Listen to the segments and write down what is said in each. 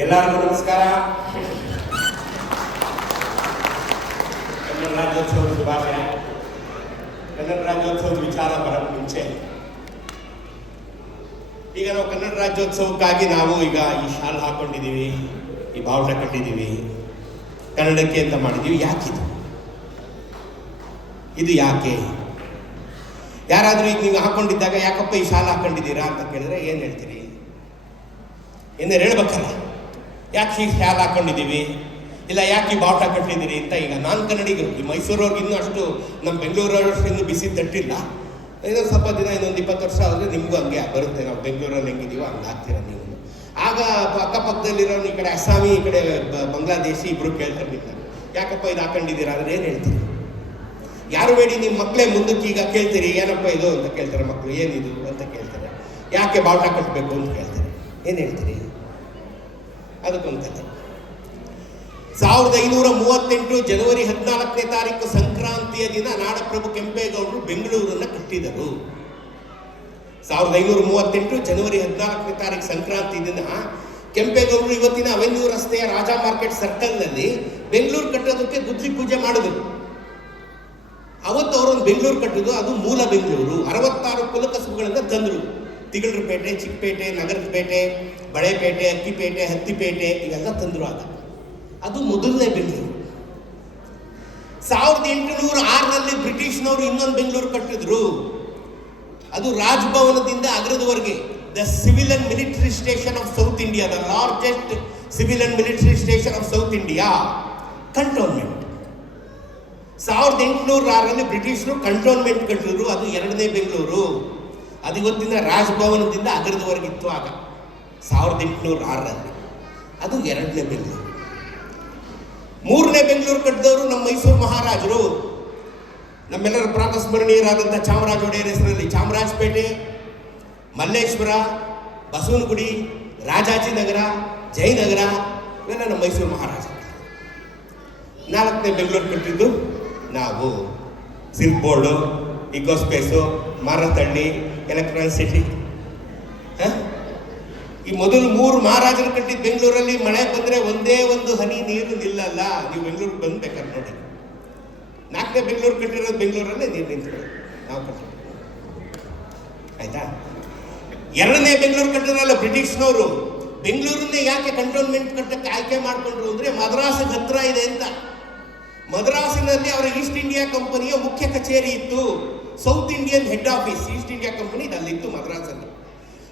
ಎಲ್ಲರಿಗೂ ನಮಸ್ಕಾರ. ಕನ್ನಡ ರಾಜ್ಯೋತ್ಸವದ ಶುಭಾಶಯ. ಕನ್ನಡ ರಾಜ್ಯೋತ್ಸವದ ವಿಚಾರ ಬರೋಕ್ಕೆ ಮುಂಚೆ ಈಗ ನಾವು ಕನ್ನಡ ರಾಜ್ಯೋತ್ಸವಕ್ಕಾಗಿ ನಾವು ಈಗ ಈ ಶಾಲ್ ಹಾಕೊಂಡಿದ್ದೀವಿ, ಈ ಬಾವುಟ ಕಟ್ಟಿದ್ದೀವಿ, ಕನ್ನಡಕ್ಕೆ ಅಂತ ಮಾಡಿದ್ದೀವಿ. ಯಾಕಿದು ಇದು ಯಾಕೆ? ಯಾರಾದರೂ ಈಗ ನೀವು ಹಾಕೊಂಡಿದ್ದಾಗ ಯಾಕಪ್ಪ ಈ ಶಾಲ್ ಹಾಕೊಂಡಿದ್ದೀರಾ ಅಂತ ಕೇಳಿದ್ರೆ ಏನು ಹೇಳ್ತೀರಿ? ಏನಾರು ಹೇಳ್ಬೇಕಲ್ಲ, ಯಾಕೆ ಈ ಶಾಲ್ ಹಾಕೊಂಡಿದ್ದೀವಿ, ಇಲ್ಲ ಯಾಕೆ ಈ ಬಾವುಟ ಕಟ್ಟಿದ್ದೀರಿ ಅಂತ. ಈಗ ನಾನು ಕನ್ನಡಿಗರು, ಈ ಮೈಸೂರವ್ರಿಗೆ ಇನ್ನೂ ಅಷ್ಟು ನಮ್ಮ ಬೆಂಗಳೂರವ್ರಷ್ಟು ಇನ್ನೂ ಬಿಸಿ ತಟ್ಟಿಲ್ಲ. ಇನ್ನೊಂದು ಸ್ವಲ್ಪ ದಿನ, ಇನ್ನೊಂದು 20 ವರ್ಷ ಆದರೆ ನಿಮಗೂ ಹಂಗೆ ಬರುತ್ತೆ. ನಾವು ಬೆಂಗಳೂರಲ್ಲಿ ಹೆಂಗಿದೀವೋ ಹಂಗೆ ಆಗ್ತೀರ ನೀವು. ಆಗ ಅಕ್ಕಪಕ್ಕದಲ್ಲಿರೋನು ಈ ಕಡೆ ಅಸ್ಸಾಮಿ, ಈ ಕಡೆ ಬಾಂಗ್ಲಾದೇಶಿ ಇಬ್ಬರು ಕೇಳ್ತಾರೆ ನಿಂತಾರೆ, ಯಾಕಪ್ಪ ಇದು ಹಾಕೊಂಡಿದ್ದೀರಾ ಅಂದರೆ ಏನು ಹೇಳ್ತೀರಿ? ಯಾರು ಬೇಡಿ, ನಿಮ್ಮ ಮಕ್ಕಳೇ ಮುಂದಕ್ಕೆ ಈಗ ಕೇಳ್ತೀರಿ ಏನಪ್ಪ ಇದು ಅಂತ ಕೇಳ್ತಾರೆ ಮಕ್ಕಳು, ಏನಿದು ಅಂತ ಕೇಳ್ತಾರೆ. ಯಾಕೆ ಬಾವುಟ ಕಟ್ಟಬೇಕು ಅಂತ ಕೇಳ್ತಾರೆ, ಏನು ಹೇಳ್ತೀರಿ? ಅದಕ್ಕೊಂದು ಕಥೆ. 1538 ಜನವರಿ 14ನೇ ತಾರೀಕು ಸಂಕ್ರಾಂತಿಯ ದಿನ ನಾಡಪ್ರಭು ಕೆಂಪೇಗೌಡರು ಬೆಂಗಳೂರನ್ನು ಕಟ್ಟಿದರು. 1538 ಜನವರಿ 14ನೇ ತಾರೀಕು ಸಂಕ್ರಾಂತಿ ದಿನ ಕೆಂಪೇಗೌಡರು ಇವತ್ತಿನ ಅವೆನ್ಯೂ ರಸ್ತೆಯ ರಾಜಾ ಮಾರ್ಕೆಟ್ ಸರ್ಕಲ್ನಲ್ಲಿ ಬೆಂಗಳೂರು ಕಟ್ಟೋದಕ್ಕೆ ಗುದ್ಲಿ ಪೂಜೆ ಮಾಡಿದರು. ಅವತ್ತು ಅವರೊಂದು ಬೆಂಗಳೂರು ಕಟ್ಟಿದ್ದು, ಅದು ಮೂಲ ಬೆಂಗಳೂರು. 66 ಕುಲಕಸುಬುಗಳನ್ನು ತಂದರು. ತಿಗಳರಪೇಟೆ, ಚಿಕ್ಕಪೇಟೆ, ನಗರದ ಪೇಟೆ, ಬಳೆಪೇಟೆ, ಅಕ್ಕಿಪೇಟೆ, ಹತ್ತಿಪೇಟೆ ಇವೆಲ್ಲ ತಂದರು. ಅದು ಮೊದಲನೇ ಬೆಂಗಳೂರು. 1806ರಲ್ಲಿ ಬ್ರಿಟಿಷ್ನವರು ಇನ್ನೊಂದು ಬೆಂಗಳೂರು ಕಟ್ಟಿದ್ರು. ಅದು ರಾಜಭವನದಿಂದ ಅಗ್ರದವರೆಗೆ, the civil and military station of south India, the largest civil and military station of south India, cantonment. 1806ರಲ್ಲಿ ಬ್ರಿಟಿಷರು ಕಂಟೋನ್ಮೆಂಟ್ ಕಟ್ಟಿದ್ರು. ಅದು ಎರಡನೇ ಬೆಂಗಳೂರು. ಅದು ಇವತ್ತಿನ ರಾಜಭವನದಿಂದ ಅಗ್ರದವರೆಗಿತ್ತು ಆಗ 1806ರಲ್ಲಿ. ಅದು ಎರಡನೇ ಬೆಂಗಳೂರು. ಮೂರನೇ ಬೆಂಗಳೂರು ಕಟ್ಟಿದವರು ನಮ್ಮ ಮೈಸೂರು ಮಹಾರಾಜರು, ನಮ್ಮೆಲ್ಲರ ಪ್ರಾತಸ್ಮರಣೀಯರಾದಂಥ ಚಾಮರಾಜ ಒಡೆಯರ್ ಹೆಸರಲ್ಲಿ ಚಾಮರಾಜಪೇಟೆ, ಮಲ್ಲೇಶ್ವರ, ಬಸವನಗುಡಿ, ರಾಜಾಜಿನಗರ, ಜಯನಗರ ಇವೆಲ್ಲ ನಮ್ಮ ಮೈಸೂರು ಮಹಾರಾಜ. ನಾಲ್ಕನೇ ಬೆಂಗಳೂರು ಕಟ್ಟಿದ್ದು ನಾವು. Silk board, Ecospace, Marathahalli, electronic city. ಈ ಮೊದಲು 3 ಮಹಾರಾಜರು ಕಟ್ಟಿದ್ದು ಬೆಂಗಳೂರಲ್ಲಿ ಮಳೆ ಬಂದರೆ ಒಂದೇ ಒಂದು ಹನಿ ನೀರು ನಿಲ್ಲಲ್ಲ. ನೀವು ಬೆಂಗಳೂರಿಗೆ ಬಂದ್ಬೇಕಾದ್ರೆ ನೋಡಿ. 4ನೇ ಬೆಂಗಳೂರು ಕಟ್ಟಿರೋದು ಬೆಂಗಳೂರಲ್ಲೇ ನೀರು ನಿಂತ್ಕೊಳ್ಳಿ, ನಾವು ಕಟ್ಟಿರೋದು ಆಯ್ತಾ. 2ನೇ ಬೆಂಗಳೂರು ಕಟ್ಟಿದ್ರಲ್ಲ ಬ್ರಿಟಿಷ್ನವರು, ಬೆಂಗಳೂರನ್ನೇ ಯಾಕೆ ಕಂಟೋನ್ಮೆಂಟ್ ಕಟ್ಟಕ್ಕೆ ಆಯ್ಕೆ ಮಾಡಿಕೊಂಡ್ರು ಅಂದರೆ ಮದ್ರಾಸಿಗೆ ಹತ್ರ ಇದೆ ಅಂತ. ಮದ್ರಾಸಿನಲ್ಲಿ ಅವರ ಈಸ್ಟ್ ಇಂಡಿಯಾ ಕಂಪನಿಯ ಮುಖ್ಯ ಕಚೇರಿ ಇತ್ತು. South Indian head office East India company ಅಲ್ಲಿತ್ತು ಮದ್ರಾಸಲ್ಲಿ.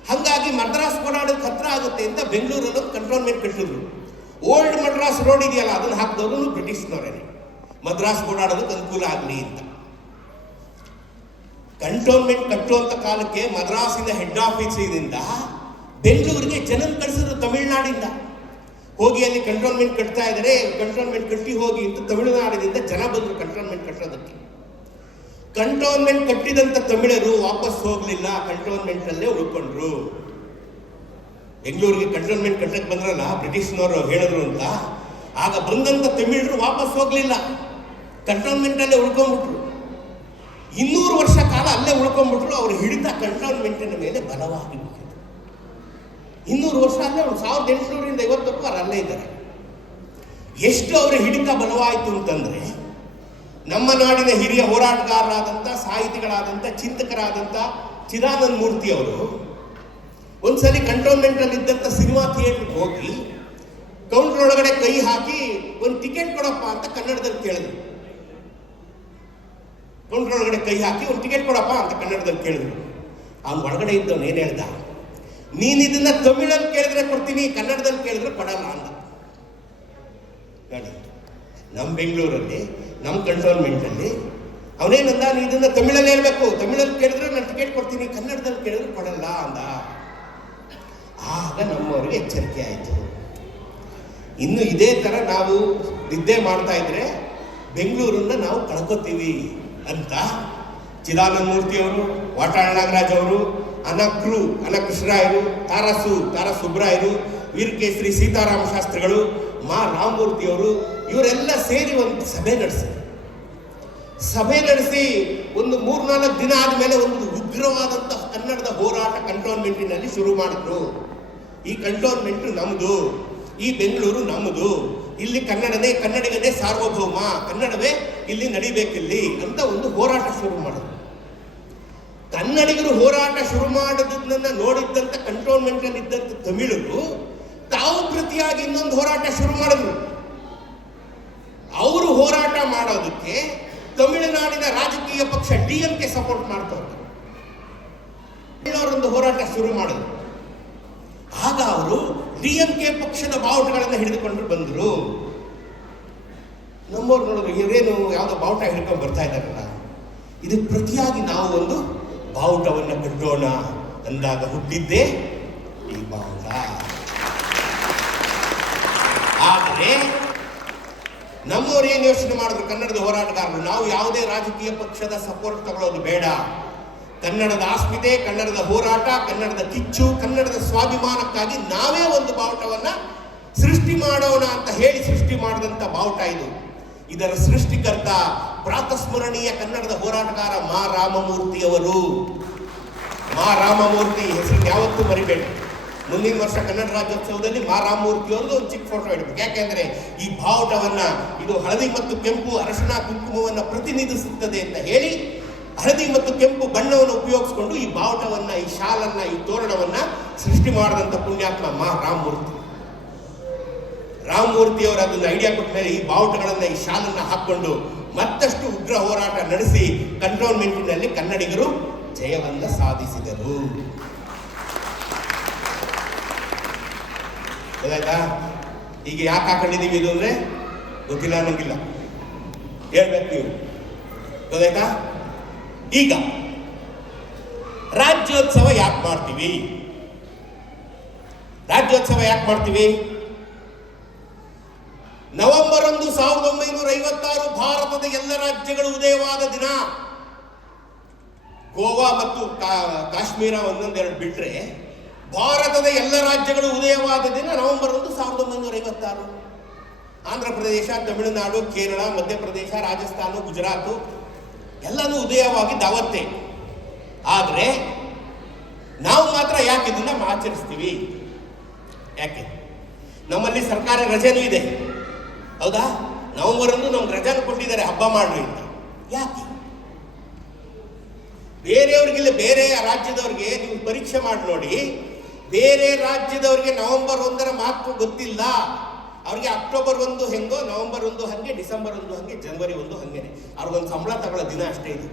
ಹಾಗಾಗಿ ಮದ್ರಾಸ್ ಓಡಾಡೋಕ್ಕೆ ಹತ್ರ ಆಗುತ್ತೆ ಅಂತ ಬೆಂಗಳೂರಲ್ಲಿ ಕಂಟೋನ್ಮೆಂಟ್ ಕಟ್ಟಿದ್ರು. ಓಲ್ಡ್ ಮದ್ರಾಸ್ ರೋಡ್ ಇದೆಯಲ್ಲ, ಅದನ್ನು ಹಾಕಿದವರು ಬ್ರಿಟಿಷ್ನವರೇನೆ, ಮದ್ರಾಸ್ ಓಡಾಡೋದಕ್ಕೆ ಅನುಕೂಲ ಆಗಲಿ ಅಂತ. ಕಂಟೋನ್ಮೆಂಟ್ ಕಟ್ಟುವಂಥ ಕಾಲಕ್ಕೆ ಮದ್ರಾಸಿನ ಹೆಡ್ ಆಫೀಸಿನಿಂದ ಬೆಂಗಳೂರಿಗೆ ಜನ ಕಳಿಸಿದ್ರು ತಮಿಳುನಾಡಿಂದ. ಹೋಗಿ ಅಲ್ಲಿ ಕಂಟೋನ್ಮೆಂಟ್ ಕಟ್ತಾ ಇದ್ದಾರೆ, ಕಂಟೋನ್ಮೆಂಟ್ ಕಟ್ಟಿ ಹೋಗಿ ಅಂತ ತಮಿಳುನಾಡಿನಿಂದ ಜನ ಬಂದರು ಕಂಟೋನ್ಮೆಂಟ್ ಕಟ್ಟೋದಕ್ಕೆ. ಕಂಟೋನ್ಮೆಂಟ್ ಕಟ್ಟಿದಂಥ ತಮಿಳರು ವಾಪಸ್ ಹೋಗಲಿಲ್ಲ, ಕಂಟೋನ್ಮೆಂಟಲ್ಲೇ ಉಳ್ಕೊಂಡ್ರು. ಬೆಂಗಳೂರಿಗೆ ಕಂಟೋನ್ಮೆಂಟ್ ಕಟ್ಟಕ್ಕೆ ಬಂದ್ರಲ್ಲ ಬ್ರಿಟಿಷ್ನವರು ಹೇಳಿದ್ರು ಅಂತ, ಆಗ ಬಂದಂಥ ತಮಿಳರು ವಾಪಸ್ ಹೋಗಲಿಲ್ಲ, ಕಂಟೋನ್ಮೆಂಟಲ್ಲೇ ಉಳ್ಕೊಂಡ್ಬಿಟ್ರು. 200 ವರ್ಷ ಕಾಲ ಅಲ್ಲೇ ಉಳ್ಕೊಂಡ್ಬಿಟ್ರು. ಅವ್ರು ಹಿಡಿತ ಕಂಟೋನ್ಮೆಂಟಿನ ಮೇಲೆ ಬಲವಾಗಿ ಬಿಟ್ಟಿದ್ರು. 200 ವರ್ಷ ಅಲ್ಲೇ, 1800ರಿಂದ 50 ಅವ್ರು ಅಲ್ಲೇ ಇದ್ದಾರೆ. ಎಷ್ಟು ಅವರ ಹಿಡಿತ ಬಲವಾಯಿತು ಅಂತಂದರೆ, ನಮ್ಮ ನಾಡಿನ ಹಿರಿಯ ಹೋರಾಟಗಾರರಾದಂಥ, ಸಾಹಿತಿಗಳಾದಂಥ, ಚಿಂತಕರಾದಂಥ ಚಿದಾನಂದ ಮೂರ್ತಿ ಅವರು ಒಂದ್ಸಲಿ ಕಂಟೋನ್ಮೆಂಟಲ್ಲಿ ಇದ್ದಂಥ ಸಿನಿಮಾ ಥಿಯೇಟ್ರಿಗೆ ಹೋಗಿ ಕೌಂಟರ್ ಒಳಗಡೆ ಕೈ ಹಾಕಿ ಒಂದು ಟಿಕೆಟ್ ಕೊಡಪ್ಪ ಅಂತ ಕನ್ನಡದಲ್ಲಿ ಕೇಳಿದ್ರು. ಕೌಂಟರ್ ಒಳಗಡೆ ಕೈ ಹಾಕಿ ಒಂದು ಟಿಕೆಟ್ ಕೊಡಪ್ಪ ಅಂತ ಕನ್ನಡದಲ್ಲಿ ಕೇಳಿದ್ರು. ಅವ್ನು ಒಳಗಡೆ ಇದ್ದವನು ಏನು ಹೇಳ್ದ, ನೀನು ಇದನ್ನ ತಮಿಳಲ್ಲಿ ಕೇಳಿದ್ರೆ ಕೊಡ್ತೀನಿ, ಕನ್ನಡದಲ್ಲಿ ಕೇಳಿದ್ರೆ ಕೊಡಲ್ಲ ಅಂದ. ನೋಡಿ, ನಮ್ಮ ಬೆಂಗಳೂರಲ್ಲಿ, ನಮ್ಮ ಕಂಟೋನ್ಮೆಂಟಲ್ಲಿ ಅವನೇನಂದ, ನೀನು ಇದನ್ನ ತಮಿಳಲ್ಲಿ ಹೇಳ್ಬೇಕು, ತಮಿಳಲ್ಲಿ ಕೇಳಿದ್ರೆ ನಾನು ಟಿಕೆಟ್ ಕೊಡ್ತೀನಿ, ಕನ್ನಡದಲ್ಲಿ ಕೇಳಿದ್ರೆ ಕೊಡಲ್ಲ ಅಂದ. ಆಗ ನಮ್ಮವರಿಗೆ ಎಚ್ಚರಿಕೆ ಆಯಿತು. ಇನ್ನು ಇದೇ ಥರ ನಾವು ನಿದ್ದೆ ಮಾಡ್ತಾ ಇದ್ರೆ ಬೆಂಗಳೂರನ್ನ ನಾವು ಕಳ್ಕೊತೀವಿ ಅಂತ ಚಿದಾನಂದ ಮೂರ್ತಿಯವರು, ವಾಟಾಳ್ ನಾಗರಾಜ್ ಅವರು, ಅನ ಕೃಷ್ಣರಾಯರು, ತಾರಾ ಸುಬ್ರಾಯರು, ವೀರಕೇಸರಿ ಸೀತಾರಾಮ ಶಾಸ್ತ್ರಿಗಳು, ಮಾ ರಾಮಮೂರ್ತಿಯವರು ಇವರೆಲ್ಲ ಸೇರಿ ಒಂದು ಸಭೆ ನಡೆಸಿ ಒಂದು 3-4 ದಿನ ಆದಮೇಲೆ ಒಂದು ಉಗ್ರವಾದಂಥ ಕನ್ನಡದ ಹೋರಾಟ ಕಂಟೋನ್ಮೆಂಟಿನಲ್ಲಿ ಶುರು ಮಾಡಿದ್ರು. ಈ ಕಂಟೋನ್ಮೆಂಟ್ ನಮ್ಮದು, ಈ ಬೆಂಗಳೂರು ನಮ್ಮದು, ಇಲ್ಲಿ ಕನ್ನಡಿಗನೇ ಸಾರ್ವಭೌಮ, ಕನ್ನಡವೇ ಇಲ್ಲಿ ನಡಿಬೇಕಿಲ್ಲಿ ಅಂತ ಒಂದು ಹೋರಾಟ ಶುರು ಮಾಡೋದು. ಕನ್ನಡಿಗರು ಹೋರಾಟ ಶುರು ಮಾಡೋದನ್ನ ನೋಡಿದ್ದಂಥ ಕಂಟೋನ್ಮೆಂಟ್ ಅಲ್ಲಿ ಇದ್ದಂಥ ತಮಿಳರು ತಾವು ಪ್ರತಿಯಾಗಿ ಇನ್ನೊಂದು ಹೋರಾಟ ಶುರು ಮಾಡಿದ್ರು. ಅವರು ಹೋರಾಟ ಮಾಡೋದಕ್ಕೆ ತಮಿಳುನಾಡಿನ ರಾಜಕೀಯ ಪಕ್ಷ DMK ಸಪೋರ್ಟ್ ಮಾಡ್ತಾರೆ. ಅವರೊಂದು ಹೋರಾಟ ಶುರು ಮಾಡಿದ್ರು. ಆಗ ಅವರು DMK ಪಕ್ಷದ ಬಾವುಟಗಳನ್ನು ಹಿಡಿದುಕೊಂಡು ಬಂದರು. ನಮ್ಮವ್ರು ನೋಡಿದ್ರು, ಇವರೇನು ಯಾವುದೋ ಬಾವುಟ ಹಿಡ್ಕೊಂಡು ಬರ್ತಾ ಇದ್ದಾರಲ್ಲ, ಇದಕ್ಕೆ ಪ್ರತಿಯಾಗಿ ನಾವು ಒಂದು ಬಾವುಟವನ್ನು ಕಟ್ಟೋಣ ಅಂದಾಗ ಹುಟ್ಟಿದ್ದೇ ಈ ಬಾವುಟ. ಆದರೆ ನಮ್ಮವ್ರು ಏನು ಯೋಚನೆ ಮಾಡಿದ್ರು, ಕನ್ನಡದ ಹೋರಾಟಗಾರರು, ನಾವು ಯಾವುದೇ ರಾಜಕೀಯ ಪಕ್ಷದ ಸಪೋರ್ಟ್ ತಗೊಳ್ಳೋದು ಬೇಡ, ಕನ್ನಡದ ಅಸ್ಮಿತೆ, ಕನ್ನಡದ ಹೋರಾಟ, ಕನ್ನಡದ ಕಿಚ್ಚು, ಕನ್ನಡದ ಸ್ವಾಭಿಮಾನಕ್ಕಾಗಿ ನಾವೇ ಒಂದು ಬಾವುಟವನ್ನ ಸೃಷ್ಟಿ ಮಾಡೋಣ ಅಂತ ಹೇಳಿ ಸೃಷ್ಟಿ ಮಾಡಿದಂಥ ಬಾವುಟ ಇದು. ಇದರ ಸೃಷ್ಟಿಕರ್ತ ಪ್ರಾತಸ್ಮರಣೀಯ ಕನ್ನಡದ ಹೋರಾಟಗಾರ ಮಾ ರಾಮಮೂರ್ತಿಯವರು. ಮಾ ರಾಮಮೂರ್ತಿ ಹೆಸರು ಯಾವತ್ತೂ ಮರಿಬೇಡಿ. ಮುಂದಿನ ವರ್ಷ ಕನ್ನಡ ರಾಜ್ಯೋತ್ಸವದಲ್ಲಿ ಮಾ ರಾಮಮೂರ್ತಿ ಅವ್ರದ್ದು ಒಂದು ಚಿಕ್ಕ ಫೋಟೋ ಇಡಬೇಕು. ಯಾಕೆಂದ್ರೆ ಈ ಬಾವುಟವನ್ನ ಇದು ಹಳದಿ ಮತ್ತು ಕೆಂಪು ಅರಶಿನ ಕುಂಕುಮವನ್ನು ಪ್ರತಿನಿಧಿಸುತ್ತದೆ ಅಂತ ಹೇಳಿ ಹಳದಿ ಮತ್ತು ಕೆಂಪು ಬಣ್ಣವನ್ನು ಉಪಯೋಗಿಸಿಕೊಂಡು ಈ ಬಾವುಟವನ್ನ, ಈ ಶಾಲನ್ನ, ಈ ತೋರಣವನ್ನ ಸೃಷ್ಟಿ ಮಾಡಿದಂಥ ಪುಣ್ಯಾತ್ಮ ಮಾ ರಾಮಮೂರ್ತಿ. ರಾಮಮೂರ್ತಿಯವರು ಅದನ್ನ ಐಡಿಯಾ ಕೊಟ್ಟ ಮೇಲೆ ಈ ಬಾವುಟಗಳನ್ನ, ಈ ಶಾಲನ್ನ ಹಾಕೊಂಡು ಮತ್ತಷ್ಟು ಉಗ್ರ ಹೋರಾಟ ನಡೆಸಿ ಕಂಟೋನ್ಮೆಂಟಿನಲ್ಲಿ ಕನ್ನಡಿಗರು ಜಯವನ್ನ ಸಾಧಿಸಿದರು. ಗೊತ್ತಾಯ್ತಾ? ಈಗ ಯಾಕೆ ಹಾಕೊಂಡಿದ್ದೀವಿ ಇದು ಅಂದ್ರೆ ಗೊತ್ತಿಲ್ಲ ಅನ್ನಂಗಿಲ್ಲ, ಹೇಳ್ಬೇಕು ನೀವು. ಗೊತ್ತಾಯ್ತಾ? ಈಗ ರಾಜ್ಯೋತ್ಸವ ಯಾಕೆ ಮಾಡ್ತೀವಿ? ರಾಜ್ಯೋತ್ಸವ ಯಾಕೆ ಮಾಡ್ತೀವಿ? ನವೆಂಬರ್ 1, 1956 ಭಾರತದ ಎಲ್ಲ ರಾಜ್ಯಗಳು ಉದಯವಾದ ದಿನ. ಗೋವಾ ಮತ್ತು ಕಾಶ್ಮೀರ ಒಂದೊಂದೆರಡು ಬಿಟ್ರೆ ಭಾರತದ ಎಲ್ಲ ರಾಜ್ಯಗಳು ಉದಯವಾದ ದಿನ ನವೆಂಬರ್ 1, 1956. ಆಂಧ್ರ ಪ್ರದೇಶ, ತಮಿಳುನಾಡು, ಕೇರಳ, ಮಧ್ಯಪ್ರದೇಶ, ರಾಜಸ್ಥಾನ, ಗುಜರಾತ್ ಎಲ್ಲನೂ ಉದಯವಾಗಿದ್ದು ಅವತ್ತೇ. ಆದರೆ ನಾವು ಮಾತ್ರ ಯಾಕೆ ಇದನ್ನ ಆಚರಿಸ್ತೀವಿ? ಯಾಕೆ? ನಮ್ಮಲ್ಲಿ ಸರ್ಕಾರಿ ರಜೆನೂ ಇದೆ, ಹೌದಾ? ನವೆಂಬರ್ 1 ನಮ್ಗೆ ರಜಾನು ಕೊಟ್ಟಿದ್ದಾರೆ ಹಬ್ಬ ಮಾಡ್ರಿ ಅಂತ. ಯಾಕೆ? ಬೇರೆಯವ್ರಿಗಿಲ್ಲ, ಬೇರೆ ರಾಜ್ಯದವ್ರಿಗೆ ನೀವು ಪರೀಕ್ಷೆ ಮಾಡಿ ನೋಡಿ. ಬೇರೆ ರಾಜ್ಯದವ್ರಿಗೆ ನವೆಂಬರ್ 1 ಮಹತ್ವ ಗೊತ್ತಿಲ್ಲ. ಅವ್ರಿಗೆ ಅಕ್ಟೋಬರ್ 1 ಹೆಂಗೋ, ನವೆಂಬರ್ 1 ಹಂಗೆ, ಡಿಸೆಂಬರ್ 1 ಹಂಗೆ, ಜನವರಿ 1 ಹಂಗೇನೆ. ಅವ್ರಿಗೊಂದು ಸಂಬಳ ತಗೊಳ್ಳೋ ದಿನ ಅಷ್ಟೇ ಇದು,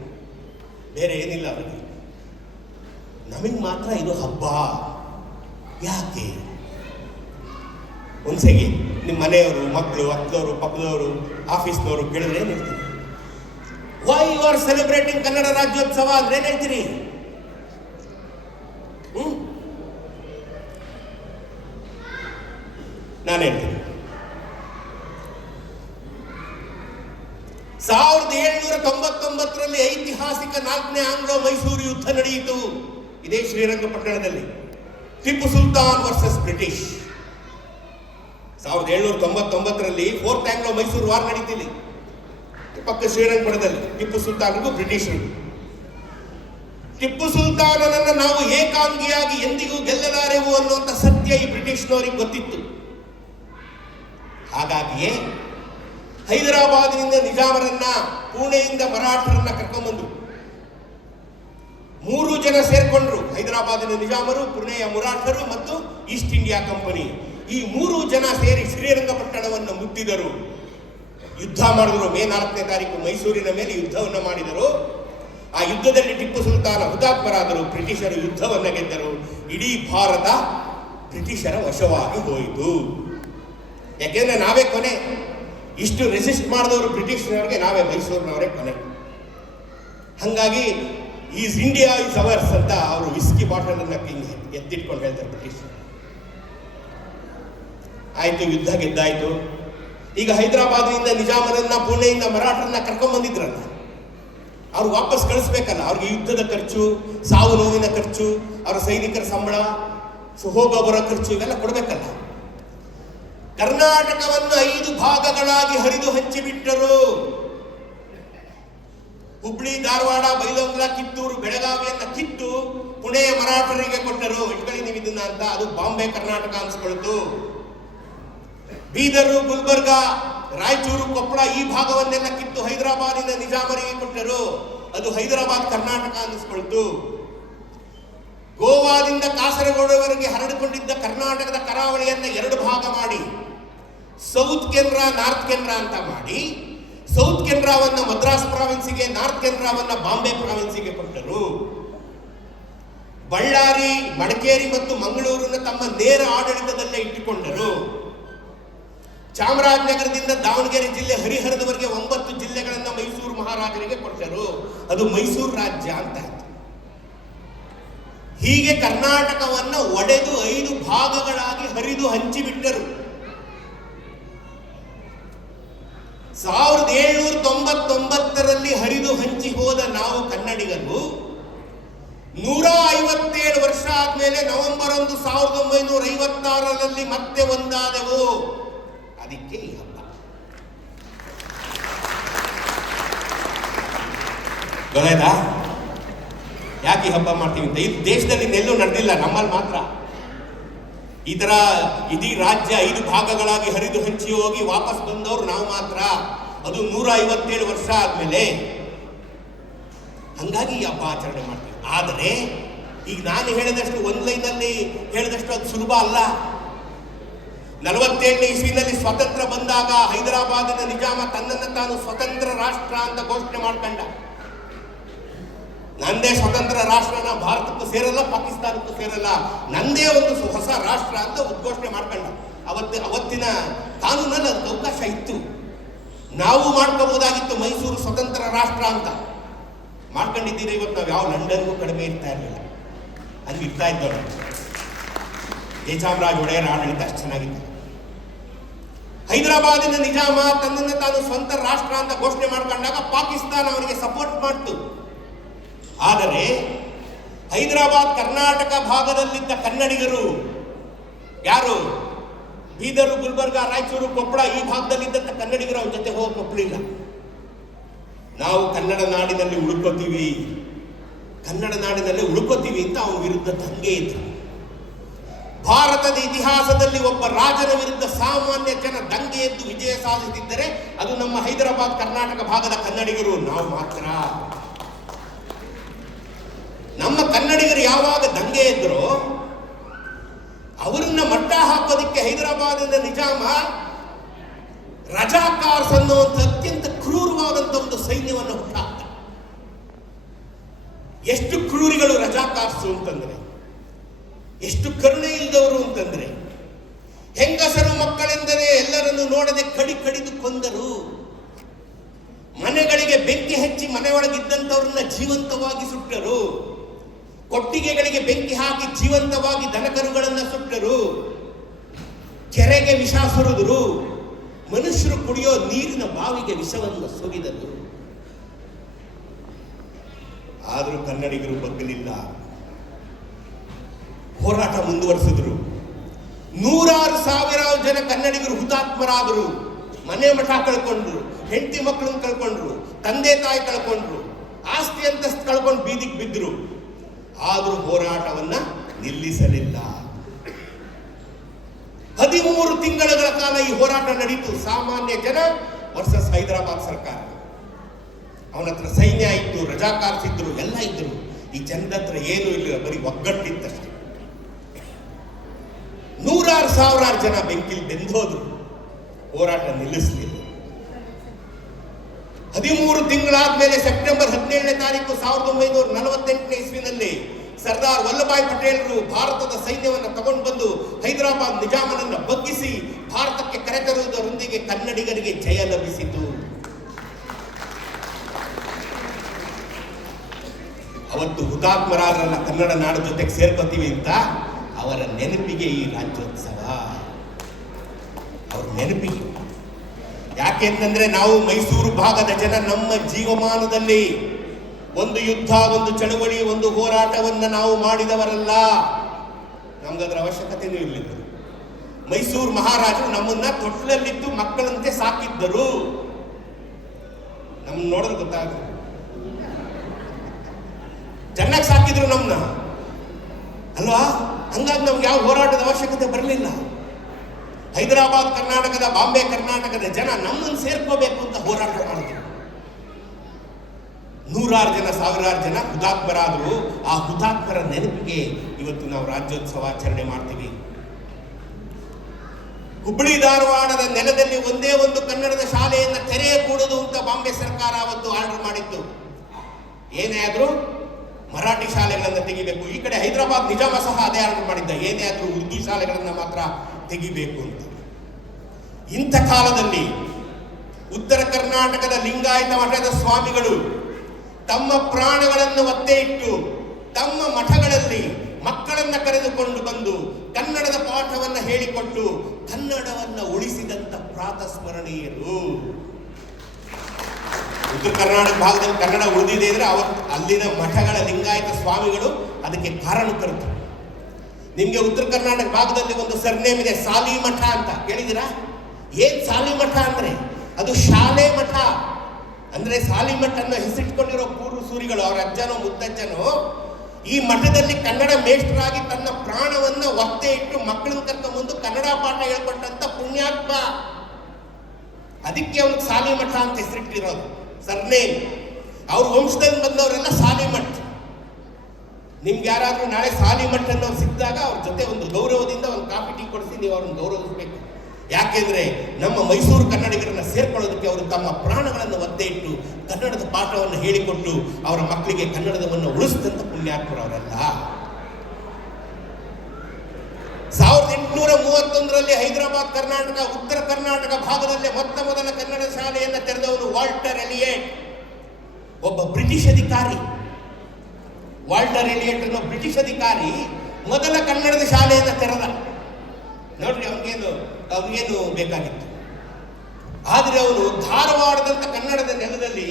ಬೇರೆ ಏನಿಲ್ಲ ಅವರಿಗೆ. ನಮಗೆ ಮಾತ್ರ ಇದು ಹಬ್ಬ. ಯಾಕೆ? ಒಂದ್ಸಗಿ ನಿಮ್ಮ ಮನೆಯವರು, ಮಕ್ಕಳು, ಹತ್ತದವರು, ಪಕ್ಕದವರು, ಆಫೀಸ್ನವರು ಕೇಳಿದ್ರೆ ಏನ್ ಹೇಳ್ತೀರಿ? Why you are celebrating Kannada Rajyotsava ಅಂದ್ರೆ ಏನ್ ಹೇಳ್ತೀರಿ? ನಾನು ಹೇಳ್ತೀನಿ, 1799ರಲ್ಲಿ ಐತಿಹಾಸಿಕ 4ನೇ ಆಂಗ್ಲೋ ಮೈಸೂರು ಯುದ್ಧ ನಡೆಯಿತು. ಇದೇ ಶ್ರೀರಂಗಪಟ್ಟಣದಲ್ಲಿ. Tipu Sultan versus British. 1799ರಲ್ಲಿ 4th ಆಂಗ್ಲೋ ಮೈಸೂರು ವಾರ್ ನಡೀತಿಲ್ಲಿ ಪಕ್ಕ ಶ್ರೀರಂಗಪಟ್ಟಣದಲ್ಲಿ, ಟಿಪ್ಪು ಸುಲ್ತಾನ್ಗೂ ಬ್ರಿಟಿಷರಿಗೂ. ಟಿಪ್ಪು ಸುಲ್ತಾನನನ್ನು ನಾವು ಏಕಾಂಗಿಯಾಗಿ ಎಂದಿಗೂ ಗೆಲ್ಲಲಾರೆವು ಅನ್ನುವಂಥ ಸತ್ಯ ಈ ಬ್ರಿಟಿಷ್ನವರಿಗೆ ಗೊತ್ತಿತ್ತು. ಹಾಗಾಗಿಯೇ ಹೈದರಾಬಾದಿನಿಂದ ನಿಜಾಮರನ್ನ, ಪುಣೆಯಿಂದ ಮರಾಠರನ್ನ ಕರ್ಕೊಂಡ್ಬಂದ್ರು. 3 ಜನ ಸೇರ್ಕೊಂಡ್ರು. ಹೈದರಾಬಾದಿನ ನಿಜಾಮರು, ಪುಣೆಯ ಮರಾಠರು ಮತ್ತು ಈಸ್ಟ್ ಇಂಡಿಯಾ ಕಂಪನಿ. ಈ 3 ಜನ ಸೇರಿ ಶ್ರೀರಂಗಪಟ್ಟಣವನ್ನು ಮುತ್ತಿದರು. ಯುದ್ಧ ಮಾಡಿದ್ರು. ಮೇ 4ನೇ ತಾರೀಕು ಮೈಸೂರಿನ ಮೇಲೆ ಯುದ್ಧವನ್ನು ಮಾಡಿದರು. ಆ ಯುದ್ಧದಲ್ಲಿ ಟಿಪ್ಪು ಸುಲ್ತಾನ ಹುತಾತ್ಮರಾದರು. ಬ್ರಿಟಿಷರು ಯುದ್ಧವನ್ನು ಗೆದ್ದರು. ಇಡೀ ಭಾರತ ಬ್ರಿಟಿಷರ ವಶವಾಗಿ ಹೋಯಿತು. ಯಾಕೆಂದ್ರೆ ನಾವೇ ಕೊನೆ. ಇಷ್ಟು ರೆಸಿಸ್ಟ್ ಮಾಡಿದವರು ಬ್ರಿಟಿಷ್ನವರಿಗೆ ನಾವೇ, ಮೈಸೂರಿನವರೇ ಕೊನೆ. ಹಾಗಾಗಿ ಈಸ್ ಇಂಡಿಯಾ ಇಸ್ ಅವರ್ಸ್ ಅಂತ ಅವರು ವಿಸ್ಕಿ ಬಾಟಲ್ ಅನ್ನ ಎತ್ತಿಟ್ಕೊಂಡು ಹೇಳ್ತಾರೆ ಬ್ರಿಟಿಷ್. ಆಯ್ತು, ಯುದ್ಧ ಗೆದ್ದಾಯ್ತು. ಈಗ ಹೈದರಾಬಾದ್ನಿಂದ ನಿಜಾಮರನ್ನ, ಪುಣೆಯಿಂದ ಮರಾಠರನ್ನ ಕರ್ಕೊಂಡ್ ಬಂದಿದ್ರಲ್ಲ, ಅವ್ರು ವಾಪಸ್ ಕಳಿಸ್ಬೇಕಲ್ಲ. ಅವ್ರಿಗೆ ಯುದ್ಧದ ಖರ್ಚು, ಸಾವು ನೋವಿನ ಖರ್ಚು, ಅವರ ಸೈನಿಕರ ಸಂಬಳ, ಹೋಗೋ ಬರೋ ಖರ್ಚು ಇವೆಲ್ಲ ಕೊಡ್ಬೇಕಲ್ಲ. ಕರ್ನಾಟಕವನ್ನು 5 ಭಾಗಗಳಾಗಿ ಹರಿದು ಹಂಚಿಬಿಟ್ಟರು. ಹುಬ್ಳಿ, ಧಾರವಾಡ, ಬೈಲಹೊಂಗಲ, ಕಿತ್ತೂರು, ಬೆಳಗಾವಿಯನ್ನ ಕಿತ್ತು ಪುಣೆಯ ಮರಾಠರಿಗೆ ಕೊಟ್ಟರು. ಇಟ್ಕೊಳ್ಳಿ ನೀವು ಇದನ್ನ ಅಂತ. ಅದು ಬಾಂಬೆ ಕರ್ನಾಟಕ ಅನ್ಸ್ಕೊಳ್ತು. ಬೀದರು, ಗುಲ್ಬರ್ಗ, ರಾಯಚೂರು, ಕೊಪ್ಪಳ ಈ ಭಾಗವನ್ನೆಲ್ಲ ಕಿತ್ತು ಹೈದರಾಬಾದಿನ ನಿಜಾಮರಿಗೆ ಕೊಟ್ಟರು. ಅದು ಹೈದರಾಬಾದ್ ಕರ್ನಾಟಕ ಅನ್ನಿಸ್ಕೊಳ್ತು. ಗೋವಾದಿಂದ ಕಾಸರಗೋಡುವರೆಗೆ ಹರಡಿಕೊಂಡಿದ್ದ ಕರ್ನಾಟಕದ ಕರಾವಳಿಯನ್ನ 2 ಭಾಗ ಮಾಡಿ ಸೌತ್ ಕೆನರಾ, ನಾರ್ತ್ ಕೆನರಾ ಅಂತ ಮಾಡಿ ಸೌತ್ ಕೆನರಾವನ್ನ ಮದ್ರಾಸ್ ಪ್ರಾವಿನ್ಸಿಗೆ, ನಾರ್ತ್ ಕೆನರಾವನ್ನ ಬಾಂಬೆ ಪ್ರಾವಿನ್ಸಿಗೆ ಕೊಟ್ಟರು. ಬಳ್ಳಾರಿ, ಮಡಿಕೇರಿ ಮತ್ತು ಮಂಗಳೂರನ್ನು ತಮ್ಮ ನೇರ ಆಡಳಿತದಲ್ಲೇ ಇಟ್ಟುಕೊಂಡರು. ಚಾಮರಾಜನಗರದಿಂದ ದಾವಣಗೆರೆ ಜಿಲ್ಲೆ, ಹರಿಹರದವರೆಗೆ 9 ಜಿಲ್ಲೆಗಳನ್ನು ಮೈಸೂರು ಮಹಾರಾಜರಿಗೆ ಕೊಟ್ಟರು. ಅದು ಮೈಸೂರು ರಾಜ್ಯ ಅಂತ ಆಯ್ತು. ಹೀಗೆ ಕರ್ನಾಟಕವನ್ನ ಒಡೆದು 5 ಭಾಗಗಳಾಗಿ ಹರಿದು ಹಂಚಿಬಿಟ್ಟರು. 1799ರಲ್ಲಿ ಹರಿದು ಹಂಚಿ ಹೋದ ನಾವು ಕನ್ನಡಿಗರು 157 ವರ್ಷ ಆದ್ಮೇಲೆ ನವೆಂಬರ್ 1, 1956ರಲ್ಲಿ ಮತ್ತೆ ಒಂದಾದೆವು. ಅದಕ್ಕೆ ಈ ಹಬ್ಬ. ಗೊತ್ತಾಯ್ತಾ ಯಾಕೆ ಈ ಹಬ್ಬ ಮಾಡ್ತೀವಿ ಅಂತ? ಇದು ದೇಶದಲ್ಲಿ ಇನ್ನೆಲ್ಲೂ ನಡೆದಿಲ್ಲ, ನಮ್ಮಲ್ಲಿ ಮಾತ್ರ. ಈ ತರ ಇಡೀ ರಾಜ್ಯ 5 ಭಾಗಗಳಾಗಿ ಹರಿದು ಹಂಚಿ ಹೋಗಿ ವಾಪಸ್ ಬಂದವರು ನಾವು ಮಾತ್ರ. ಅದು 157 ವರ್ಷ ಆದ್ಮೇಲೆ. ಹಂಗಾಗಿ ಈ ಹಬ್ಬ ಆಚರಣೆ ಮಾಡ್ತೀವಿ. ಆದರೆ ಈಗ ನಾನು ಹೇಳಿದಷ್ಟು ಒಂದು ಲೈನಲ್ಲಿ ಹೇಳಿದಷ್ಟು ಅದು ಸುಲಭ ಅಲ್ಲ. 47ನೇ ಇಸ್ವಿನಲ್ಲಿ ಸ್ವತಂತ್ರ ಬಂದಾಗ ಹೈದರಾಬಾದಿನ ನಿಜಾಮ ತನ್ನನ್ನು ತಾನು ಸ್ವತಂತ್ರ ರಾಷ್ಟ್ರ ಅಂತ ಘೋಷಣೆ ಮಾಡ್ಕೊಂಡ. ನಂದೇ ಸ್ವತಂತ್ರ ರಾಷ್ಟ್ರ, ನಾ ಭಾರತಕ್ಕೂ ಸೇರಲ್ಲ, ಪಾಕಿಸ್ತಾನಕ್ಕೂ ಸೇರಲ್ಲ, ನಂದೇ ಒಂದು ಹೊಸ ರಾಷ್ಟ್ರ ಅಂತ ಉದ್ಘೋಷಣೆ ಮಾಡ್ಕೊಂಡ. ಅವತ್ತಿನ ಕಾನೂನಲ್ಲಿ ಅದಕ್ಕೆ ಅವಕಾಶ ಇತ್ತು. ನಾವು ಮಾಡ್ಕೋಬಹುದಾಗಿತ್ತು ಮೈಸೂರು ಸ್ವತಂತ್ರ ರಾಷ್ಟ್ರ ಅಂತ. ಮಾಡ್ಕೊಂಡಿದ್ದೀರಿ. ಇವತ್ತು ನಾವು ಯಾವ ಲಂಡನ್ಗೂ ಕಡಿಮೆ ಇರ್ತಾ ಇರಲಿಲ್ಲ, ಹಂಗೆ ಇರ್ತಾ ಇದ್ದವರು. ಜಯಚಾಮರಾಜ ಒಡೆಯರ ಆಡಳಿತ ಅಷ್ಟು ಚೆನ್ನಾಗಿತ್ತು. ಹೈದರಾಬಾದಿನ ನಿಜಾಮ ತನ್ನನ್ನು ತಾನು ಸ್ವಂತ ರಾಷ್ಟ್ರ ಅಂತ ಘೋಷಣೆ ಮಾಡ್ಕೊಂಡಾಗ ಪಾಕಿಸ್ತಾನ ಅವನಿಗೆ ಸಪೋರ್ಟ್ ಮಾಡ್ತು. ಆದರೆ ಹೈದರಾಬಾದ್ ಕರ್ನಾಟಕ ಭಾಗದಲ್ಲಿದ್ದ ಕನ್ನಡಿಗರು ಯಾರು ಬೀದರು, ಗುಲ್ಬರ್ಗ, ರಾಯಚೂರು, ಕೊಪ್ಪಳ ಈ ಭಾಗದಲ್ಲಿದ್ದಂಥ ಕನ್ನಡಿಗರು ಅವನ ಜೊತೆ ಹೋಗಕ್ಕೆ ಒಪ್ಪಲಿಲ್ಲ. ನಾವು ಕನ್ನಡ ನಾಡಿನಲ್ಲಿ ಉಳ್ಕೋತೀವಿ, ಕನ್ನಡ ನಾಡಿನಲ್ಲಿ ಉಳ್ಕೋತೀವಿ ಅಂತ ಅವನ ವಿರುದ್ಧ ದಂಗೆ ಇದ್ರು. ಭಾರತದ ಇತಿಹಾಸದಲ್ಲಿ ಒಬ್ಬ ರಾಜನ ವಿರುದ್ಧ ಸಾಮಾನ್ಯ ಜನ ದಂಗೆ ಎದ್ದು ವಿಜಯ ಸಾಧಿಸಿದ್ದರೆ ಅದು ನಮ್ಮ ಹೈದರಾಬಾದ್ ಕರ್ನಾಟಕ ಭಾಗದ ಕನ್ನಡಿಗರು, ನಾವು ಮಾತ್ರ. ನಮ್ಮ ಕನ್ನಡಿಗರು ಯಾವಾಗ ದಂಗೆ ಎದ್ರು ಅವರನ್ನ ಮಟ್ಟ ಹಾಕೋದಿಕ್ಕೆ ಹೈದರಾಬಾದಿನ ನಿಜಾಮ ರಜಾಕಾರ್ಸ್ ಅನ್ನುವಂಥ ಅತ್ಯಂತ ಕ್ರೂರವಾದಂಥ ಒಂದು ಸೈನ್ಯವನ್ನು ಹುಟ್ಟಾಕ್ತ. ಎಷ್ಟು ಕ್ರೂರಿಗಳು ರಜಾಕಾರ್ಸು ಅಂತಂದ್ರೆ, ಎಷ್ಟು ಕರುಣೆ ಇಲ್ಲದವರು ಅಂತಂದ್ರೆ, ಹೆಂಗಸರು ಮಕ್ಕಳೆಂದರೆ ಎಲ್ಲರನ್ನು ನೋಡದೆ ಕಡಿದು ಕೊಂದರು. ಮನೆಗಳಿಗೆ ಬೆಂಕಿ ಹಚ್ಚಿ ಮನೆಯೊಳಗಿದ್ದಂಥವ್ರನ್ನ ಜೀವಂತವಾಗಿ ಸುಟ್ಟರು. ಕೊಟ್ಟಿಗೆಗಳಿಗೆ ಬೆಂಕಿ ಹಾಕಿ ಜೀವಂತವಾಗಿ ದನಕರುಗಳನ್ನು ಸುಟ್ಟರು. ಕೆರೆಗೆ ವಿಷ ಸುರಿದರು. ಮನುಷ್ಯರು ಕುಡಿಯೋ ನೀರಿನ ಬಾವಿಗೆ ವಿಷವನ್ನು ಸುರಿದರು. ಆದರೂ ಕನ್ನಡಿಗರು ಬಗ್ಗಲಿಲ್ಲ, ಹೋರಾಟ ಮುಂದುವರಿಸಿದ್ರು. 106,000 ಜನ ಕನ್ನಡಿಗರು ಹುತಾತ್ಮರಾದರು. ಮನೆ ಮಠ ಕಳ್ಕೊಂಡ್ರು, ಹೆಂಡತಿ ಮಕ್ಕಳನ್ನು ಕಳ್ಕೊಂಡ್ರು, ತಂದೆ ತಾಯಿ ಕಳ್ಕೊಂಡ್ರು, ಆಸ್ತಿ ಅಂತಸ್ತು ಕಳ್ಕೊಂಡು ಬೀದಿಗೆ ಬಿದ್ದರು. ಆದರೂ ಹೋರಾಟವನ್ನ ನಿಲ್ಲಿಸಲಿಲ್ಲ. 13 ತಿಂಗಳ ಕಾಲ ಈ ಹೋರಾಟ ನಡೀತು. ಸಾಮಾನ್ಯ ಜನ ವರ್ಸಸ್ ಹೈದರಾಬಾದ್ ಸರ್ಕಾರ. ಅವನ ಹತ್ರ ಸೈನ್ಯ ಇತ್ತು, ರಜಾಕಾರ್ಸ್ ಇದ್ರು, ಎಲ್ಲ ಇದ್ರು. ಈ ಜನದ ಹತ್ರ ಏನೂ ಇಲ್ಲ, ಬರೀ ಒಗ್ಗಟ್ಟಿತ್ತಷ್ಟೇ. 106,000 ಜನ ಬೆಂಕಿಲಿ ಬೆಂದೋದ್ರು. ಹೋರಾಟ ನಿಲ್ಲಿಸಲಿಲ್ಲ. 13 ತಿಂಗಳಾದ್ಮೇಲೆ ಸೆಪ್ಟೆಂಬರ್ 17ನೇ ತಾರೀಕು 1948ನೇ ಇಸ್ವಿನಲ್ಲಿ ಸರ್ದಾರ್ ವಲ್ಲಭಾಯ್ ಪಟೇಲರು ಭಾರತದ ಸೈನ್ಯವನ್ನು ತಗೊಂಡು ಬಂದು ಹೈದರಾಬಾದ್ ನಿಜಾಮನನ್ನು ಬಗ್ಗಿಸಿ ಭಾರತಕ್ಕೆ ಕರೆತರುವುದರೊಂದಿಗೆ ಕನ್ನಡಿಗರಿಗೆ ಜಯ ಲಭಿಸಿತು. ಅವತ್ತು ಹುತಾತ್ಮರಾರನ್ನ ಕನ್ನಡ ನಾಡು ಜೊತೆಗೆ ಸೇರ್ಕೋತೀವಿ ಅಂತ ಅವರ ನೆನಪಿಗೆ ಈ ರಾಜ್ಯೋತ್ಸವ, ಅವ್ರ ನೆನಪಿಗೆ. ಯಾಕೆಂತಂದ್ರೆ ನಾವು ಮೈಸೂರು ಭಾಗದ ಜನ ನಮ್ಮ ಜೀವಮಾನದಲ್ಲಿ ಒಂದು ಯುದ್ಧ, ಒಂದು ಚಳವಳಿ, ಒಂದು ಹೋರಾಟವನ್ನು ನಾವು ಮಾಡಿದವರಲ್ಲ. ನಮ್ಗದ್ರ ಅವಶ್ಯಕತೆಯೂ ಇರಲಿಲ್ಲ. ಮೈಸೂರು ಮಹಾರಾಜರು ನಮ್ಮನ್ನ ತೊಟ್ಲಲ್ಲಿದ್ದು ಮಕ್ಕಳಂತೆ ಸಾಕಿದ್ದರು. ನಮ್ಮನ್ನ ನೋಡಿದ್ರೆ ಗೊತ್ತಾಗುತ್ತೆ, ಚೆನ್ನಾಗಿ ಸಾಕಿದ್ರು ನಮ್ಮನ್ನ ಅಲ್ವಾ. ಹಂಗಾಗಿ ನಮ್ಗೆ ಯಾವ ಹೋರಾಟದ ಅವಶ್ಯಕತೆ ಬರಲಿಲ್ಲ. ಹೈದರಾಬಾದ್ ಕರ್ನಾಟಕದ, ಬಾಂಬೆ ಕರ್ನಾಟಕದ ಜನ ನಮ್ಮನ್ನು ಸೇರ್ಕೋಬೇಕು ಅಂತ ಹೋರಾಟ ಮಾಡಿದ್ರು. ನೂರಾರು ಜನ, ಸಾವಿರಾರು ಜನ ಹುತಾತ್ಮರಾದರು. ಆ ಹುತಾತ್ಮರ ನೆನಪಿಗೆ ಇವತ್ತು ನಾವು ರಾಜ್ಯೋತ್ಸವ ಆಚರಣೆ ಮಾಡ್ತೀವಿ. ಹುಬ್ಬಳ್ಳಿ ಧಾರವಾಡದ ನೆಲದಲ್ಲಿ ಒಂದೇ ಒಂದು ಕನ್ನಡದ ಶಾಲೆಯನ್ನು ತೆರೆಯಕೂಡದು ಅಂತ ಬಾಂಬೆ ಸರ್ಕಾರ ಅವತ್ತು ಆರ್ಡರ್ ಮಾಡಿತ್ತು. ಏನೇ ಆದ್ರೂ ಮರಾಠಿ ಶಾಲೆಗಳನ್ನು ತೆಗಿಬೇಕು. ಈ ಕಡೆ ಹೈದರಾಬಾದ್ ನಿಜಾಮ ಸಹ ಅದೇ ಆರ್ಡರ್ ಮಾಡಿದ್ದ, ಏನೇ ಆದ್ರೂ ಉರ್ದು ಶಾಲೆಗಳನ್ನು ಮಾತ್ರ ತೆಗಿಬೇಕು ಅಂತ. ಇಂಥ ಕಾಲದಲ್ಲಿ ಉತ್ತರ ಕರ್ನಾಟಕದ ಲಿಂಗಾಯತ ಮಠದ ಸ್ವಾಮಿಗಳು ತಮ್ಮ ಪ್ರಾಣಗಳನ್ನು ಒತ್ತೆ ಇಟ್ಟು ತಮ್ಮ ಮಠಗಳಲ್ಲಿ ಮಕ್ಕಳನ್ನ ಕರೆದುಕೊಂಡು ಬಂದು ಕನ್ನಡದ ಪಾಠವನ್ನು ಹೇಳಿಕೊಟ್ಟು ಕನ್ನಡವನ್ನು ಉಳಿಸಿದಂತ ಪ್ರಾತಸ್ಮರಣೀಯರು. ಉತ್ತರ ಕರ್ನಾಟಕ ಭಾಗದಲ್ಲಿ ಕನ್ನಡ ಉಳಿದಿದೆ ಅಂದ್ರೆ ಅವತ್ತು ಅಲ್ಲಿನ ಮಠಗಳ ಲಿಂಗಾಯತ ಸ್ವಾಮಿಗಳು ಅದಕ್ಕೆ ಕಾರಣಕರ್ತರು. ನಿಮ್ಗೆ ಉತ್ತರ ಕರ್ನಾಟಕ ಭಾಗದಲ್ಲಿ ಒಂದು ಸರ್ನೇಮ್ ಇದೆ, ಸಾಲಿ ಮಠ ಅಂತ ಕೇಳಿದಿರಾ? ಏನ್ ಸಾಲಿ ಮಠ ಅಂದ್ರೆ ಅದು ಶಾಲೆ ಮಠ. ಅಂದ್ರೆ ಸಾಲಿ ಮಠ ಅನ್ನು ಹೆಸರಿಟ್ಕೊಂಡಿರೋ ಪೂರ್ವ ಸೂರಿಗಳು, ಅವರ ಅಜ್ಜನೋ ಮುದ್ದಜ್ಜನೋ ಈ ಮಠದಲ್ಲಿ ಕನ್ನಡ ಮೇಷ್ಟ್ರಾಗಿ ತನ್ನ ಪ್ರಾಣವನ್ನ ಒತ್ತೆ ಇಟ್ಟು ಮಕ್ಕಳನ್ನ ಕರ್ಕೊಂಡ್ಬಂದು ಕನ್ನಡ ಪಾಠ ಹೇಳ್ಕೊಟ್ಟಂತ ಪುಣ್ಯಾತ್ಮ. ಅದಕ್ಕೆ ಅವ್ನಿಗೆ ಸಾಲಿ ಮಠ ಅಂತ ಹೆಸರಿಟ್ಟಿರೋದು, ಸರ್ನೇಮ್. ಅವ್ರ ವಂಶದಲ್ಲಿ ಬಂದವರೆಲ್ಲ ಸಾಲಿ ಮಠ. ನಿಮ್ಗೆ ಯಾರಾದ್ರೂ ನಾಳೆ ಸಾಲಿ ಮಠ ಅನ್ನೋರು ಸಿಕ್ಕಿದಾಗ ಅವ್ರ ಜೊತೆ ಒಂದು ಗೌರವದಿಂದ ಒಂದು ಕಾಫಿ ಟೀ ಕೊಡಿಸಿ ನೀವು ಅವ್ರನ್ನ ಗೌರವಿಸಬೇಕು. ಯಾಕೆಂದ್ರೆ ನಮ್ಮ ಮೈಸೂರು ಕನ್ನಡಿಗರನ್ನ ಸೇರ್ಕೊಳ್ಳೋದಕ್ಕೆ ಅವರು ತಮ್ಮ ಪ್ರಾಣಗಳನ್ನು ಒತ್ತೆ ಇಟ್ಟು ಕನ್ನಡದ ಪಾಠವನ್ನು ಹೇಳಿಕೊಟ್ಟು ಅವರ ಮಕ್ಕಳಿಗೆ ಕನ್ನಡದವನ್ನು ಉಳಿಸಿದಂತ ಪುಣ್ಯಾತ್ಮರವರಲ್ಲ. 1831ರಲ್ಲಿ ಹೈದರಾಬಾದ್ ಕರ್ನಾಟಕ, ಉತ್ತರ ಕರ್ನಾಟಕ ಭಾಗದಲ್ಲೇ ಮೊತ್ತ ಮೊದಲ ಕನ್ನಡ ಶಾಲೆಯನ್ನು ತೆರೆದವನು ವಾಲ್ಟರ್ ಎಲಿಯಟ್, ಒಬ್ಬ ಬ್ರಿಟಿಷ್ ಅಧಿಕಾರಿ. ವಾಲ್ಟರ್ ಎಲಿಯಟ್ ಅನ್ನೋ ಬ್ರಿಟಿಷ್ ಅಧಿಕಾರಿ ಮೊದಲ ಕನ್ನಡದ ಶಾಲೆಯನ್ನು ತೆರೆದ. ನೋಡ್ರಿ, ಅವನಿಗೇನು ಬೇಕಾಗಿತ್ತು. ಆದ್ರೆ ಅವನು ಧಾರವಾಡದಂತ ಕನ್ನಡದ ನೆಲದಲ್ಲಿ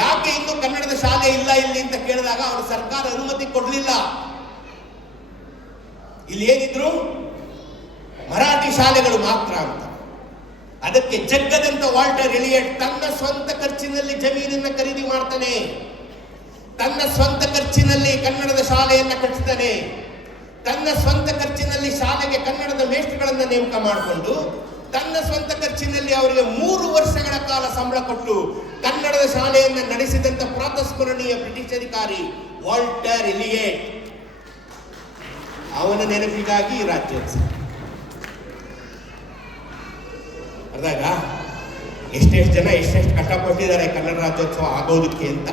ಯಾಕೆ ಇನ್ನೂ ಕನ್ನಡದ ಶಾಲೆ ಇಲ್ಲ ಇಲ್ಲಿ ಅಂತ ಕೇಳಿದಾಗ ಅವನು ಸರ್ಕಾರ ಅನುಮತಿ ಕೊಡಲಿಲ್ಲ. ಇಲ್ಲಿ ಏನಿದ್ರು ಮರಾಠಿ ಶಾಲೆಗಳು ಮಾತ್ರ ಅಂತ. ಅದಕ್ಕೆ ಜಗ್ಗದಂತ ವಾಲ್ಟರ್ ಎಲಿಯಟ್ ತನ್ನ ಸ್ವಂತ ಖರ್ಚಿನಲ್ಲಿ ಜಮೀನನ್ನ ಖರೀದಿ ಮಾಡ್ತಾನೆ, ತನ್ನ ಸ್ವಂತ ಖರ್ಚಿನಲ್ಲಿ ಕನ್ನಡದ ಶಾಲೆಯನ್ನ ಕಟ್ಟಿಸ್ತಾನೆ, ತನ್ನ ಸ್ವಂತ ಖರ್ಚಿನಲ್ಲಿ ಶಾಲೆಗೆ ಕನ್ನಡದ ಮೇಷ್ಟ್ರುಗಳನ್ನು ನೇಮಕ ಮಾಡಿಕೊಂಡು ತನ್ನ ಸ್ವಂತ ಖರ್ಚಿನಲ್ಲಿ ಅವರಿಗೆ 3 ವರ್ಷಗಳ ಕಾಲ ಸಂಬಳ ಕೊಟ್ಟು ಕನ್ನಡದ ಶಾಲೆಯನ್ನು ನಡೆಸಿದಂತ ಪ್ರಾತಸ್ಮರಣೀಯ ಬ್ರಿಟಿಷ್ ಅಧಿಕಾರಿ ವಾಲ್ಟರ್ ಎಲಿಯಟ್. ಅವನ ನೆನಪಿಗಾಗಿ ರಾಜ್ಯೋತ್ಸವ. ಅರ್ಧಾಗ ಎಷ್ಟೆಷ್ಟು ಜನ ಎಷ್ಟೆಷ್ಟು ಕಷ್ಟಪಟ್ಟಿದ್ದಾರೆ ಕನ್ನಡ ರಾಜ್ಯೋತ್ಸವ ಆಗೋದಕ್ಕೆ ಅಂತ.